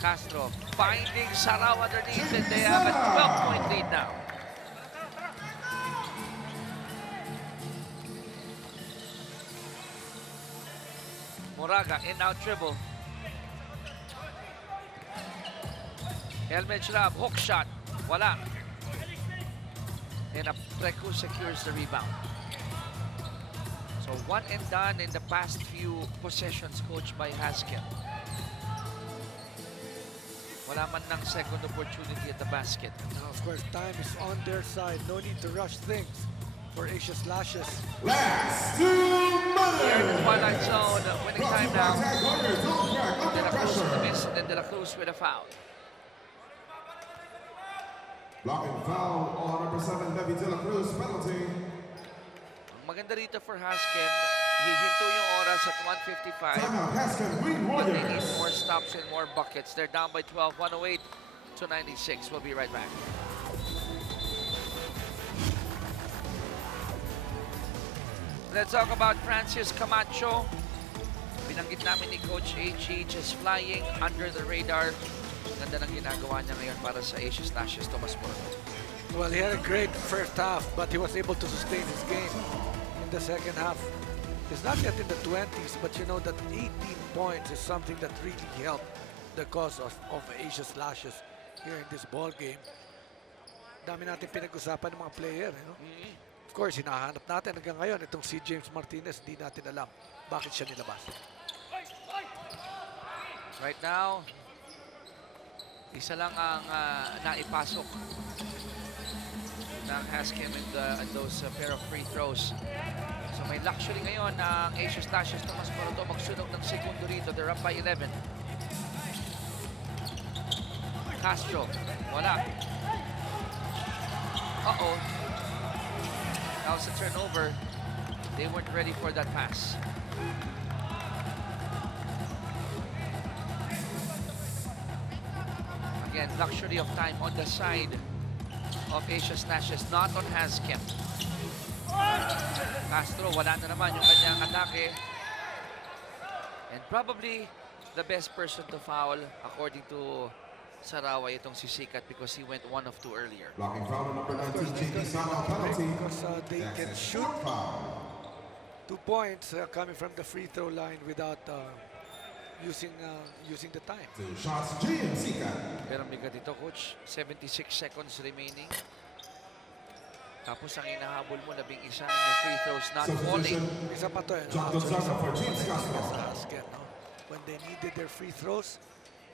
Castro finding Sarao underneath and they have a 12-point lead now. Moraga in out dribble. Helmet Shrub, hook shot. Wala. And Preku secures the rebound. So 1 and done in the past few possessions coached by Hazchem. Wala man ng second opportunity at the basket. Now, of course, time is on their side. No need to rush things for Asia Slashes. Last 2 Here in the minutes. Twilight Zone, winning time now. Warriors, don't crack De under La Cruz with the pressure. miss, and then De La Cruz with a foul. Blocking foul on number 7, Debbie De La Cruz, penalty. Ang maganda rito for Hazchem, hihinto yung oras at 1:55. Timeout, Hazchem, Green But they need Warriors. more stops and more buckets. They're down by 12, 108 to 96. We'll be right back. Let's talk about Francis Camacho. Binanggit namin ni Coach AG, just flying under the radar. Ganda ng ginagawa niya ngayon para sa Asia Slashes, Tomas Moreno. Well, he had a great first half, but he was able to sustain his game in the second half. He's not yet in the 20s, but you know that 18 points is something that really helped the cause of Asia Slashes here in this ball game. Dami natin pinag-usapan ng mga player, you know? Of course, hinahanap natin hanggang ngayon itong si James Martinez, di natin alam bakit siya nilabas. Right now, isa lang ang naipasok ng Hazchem and those pair of free throws. So may luxury ngayon ang Asia Slashes, Tomas Moreno magsunog ng segundo rito. They're up by 11. Castro, wala. Uh-oh. That was a turnover. They weren't ready for that pass. Again, luxury of time on the side of Asia Slashes, not on Hazchem. Castro, wala na naman yung kanyang atake. And probably the best person to foul, according to Saraway, itong si Sikat, because he went 1 of 2 earlier. Blocking foul on number Of 19, course, JP Sama, penalty. because they That's can a shoot short foul. 2 points coming from the free throw line without using the time. 2 shots, GMC Cat. Pero ang bigat ito, Coach. 76 seconds remaining. Tapos ang inahabol mo, 11 yung free throws not falling. Substitution, Isa pa to, John Gonzaga for James sa Castro. Hazchem, no? When they needed their free throws,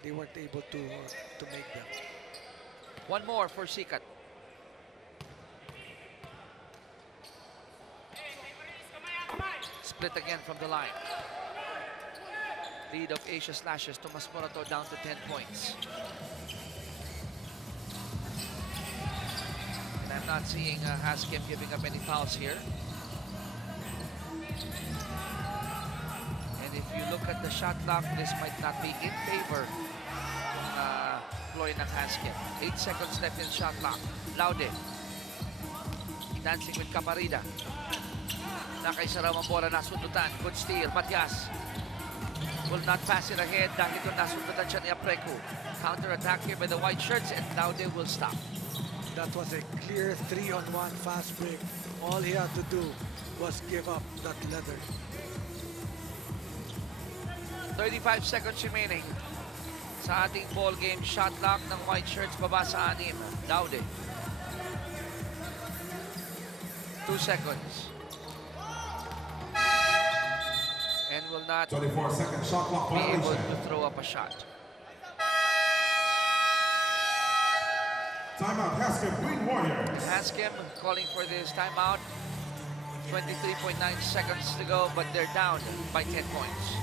they weren't able to make them. One more for Sikat. Split again from the line. Lead of Asia Slashes, Tomas Moreno down to 10 points. And I'm not seeing Hazchem giving up any fouls here. And if you look at the shot clock, this might not be in favor ng Filoil ng Hazchem. 8 seconds left in shot clock. Laude. Dancing with Camarida. Nakaisaraw ang bola, nasundutan. Good steal, Matias. Will not pass it ahead dahil ito nasundutan siya ni Apreku. Counter-attack here by the white shirts and Laude will stop. That was a clear 3-on-1 fast break. All he had to do was give up that leather. 35 seconds remaining sa ating ball game. Shot clock ng white shirts baba sa 6. Laude. 2 seconds. And will not 24-second shot clock be able violation. to throw up a shot. Timeout, Hazchem, Green Warriors. Hazchem calling for this timeout. 23.9 seconds to go, but they're down by 10 points.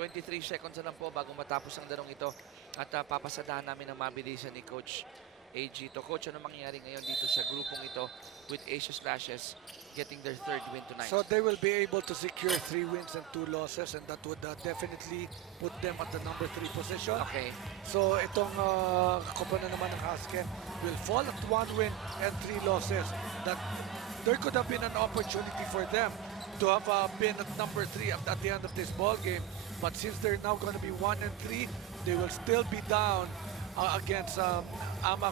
23 seconds na lang po bago matapos ang dalong ito. At papasadahan namin ang mabilisan ni Coach AG. To Coach, ano mangyayari ngayon dito sa grupong ito with Asia Slashes getting their 3rd win tonight? So they will be able to secure 3 wins and 2 losses, and that would definitely put them at the number 3 position. Okay. So itong koponan naman ng Hazchem will fall at 1 win and 3 losses. That there could have been an opportunity for them to have been at number 3 at the end of this ball game. But since they're now going to be 1 and 3, they will still be down against Ama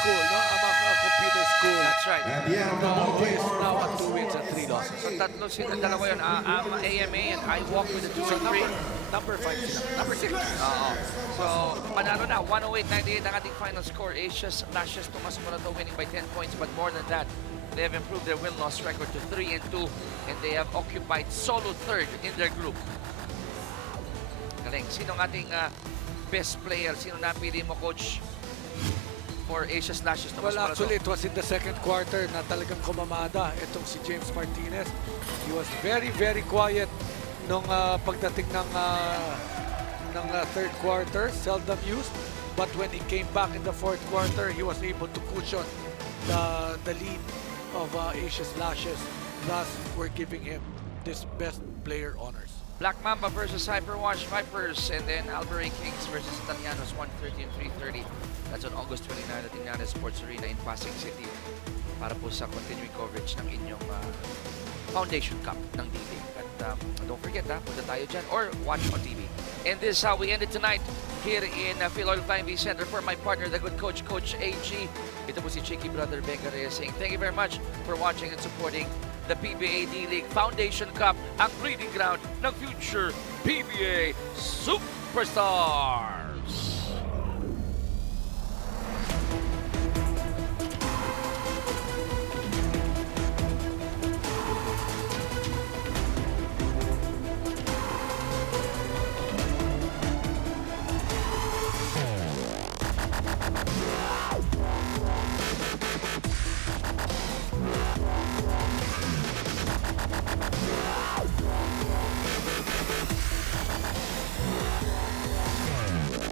School, no? Ama Computer School. That's right. At the end of the ball Who game, is now at 2 wins and 3 losses. So tatlo sila, dalawa yun, AMA and I walk with the 2 So and 3. Number 5 sila. Number 6. Oo. So, panalo na. 108-98 ang ating final score. Asia's Lashes Tomas Morato winning by 10 points. But more than that, they have improved their win-loss record to 3-2. And they have occupied solo third in their group. Galing. Sino ang ating best player? Sino napili mo, Coach? For Asia's Lashes Tomas Well, Morato? actually, it was in the second quarter na talagang kumamada itong si James Martinez. He was very, very quiet nung pagdating ng third quarter. Seldom used. But when he came back in the fourth quarter, he was able to cushion the lead of Asia's Lashes. Thus, we're giving him this best player honors. Black Mamba versus Hyperwatch Vipers, and then Albury Kings versus Italianos 130 and 330. That's on August 29 at Ingana Sports Arena in Pasig City para po sa continuing coverage ng inyong Foundation Cup ng D-League. At don't forget, punta tayo dyan or watch on TV. And this is how we ended tonight here in Filoil Flying V Center for my partner, the good coach, Coach AG. Ito po si Cheeky Brother Benga Reyes saying thank you very much for watching and supporting the PBA D-League Foundation Cup, ang breeding ground ng future PBA Superstars.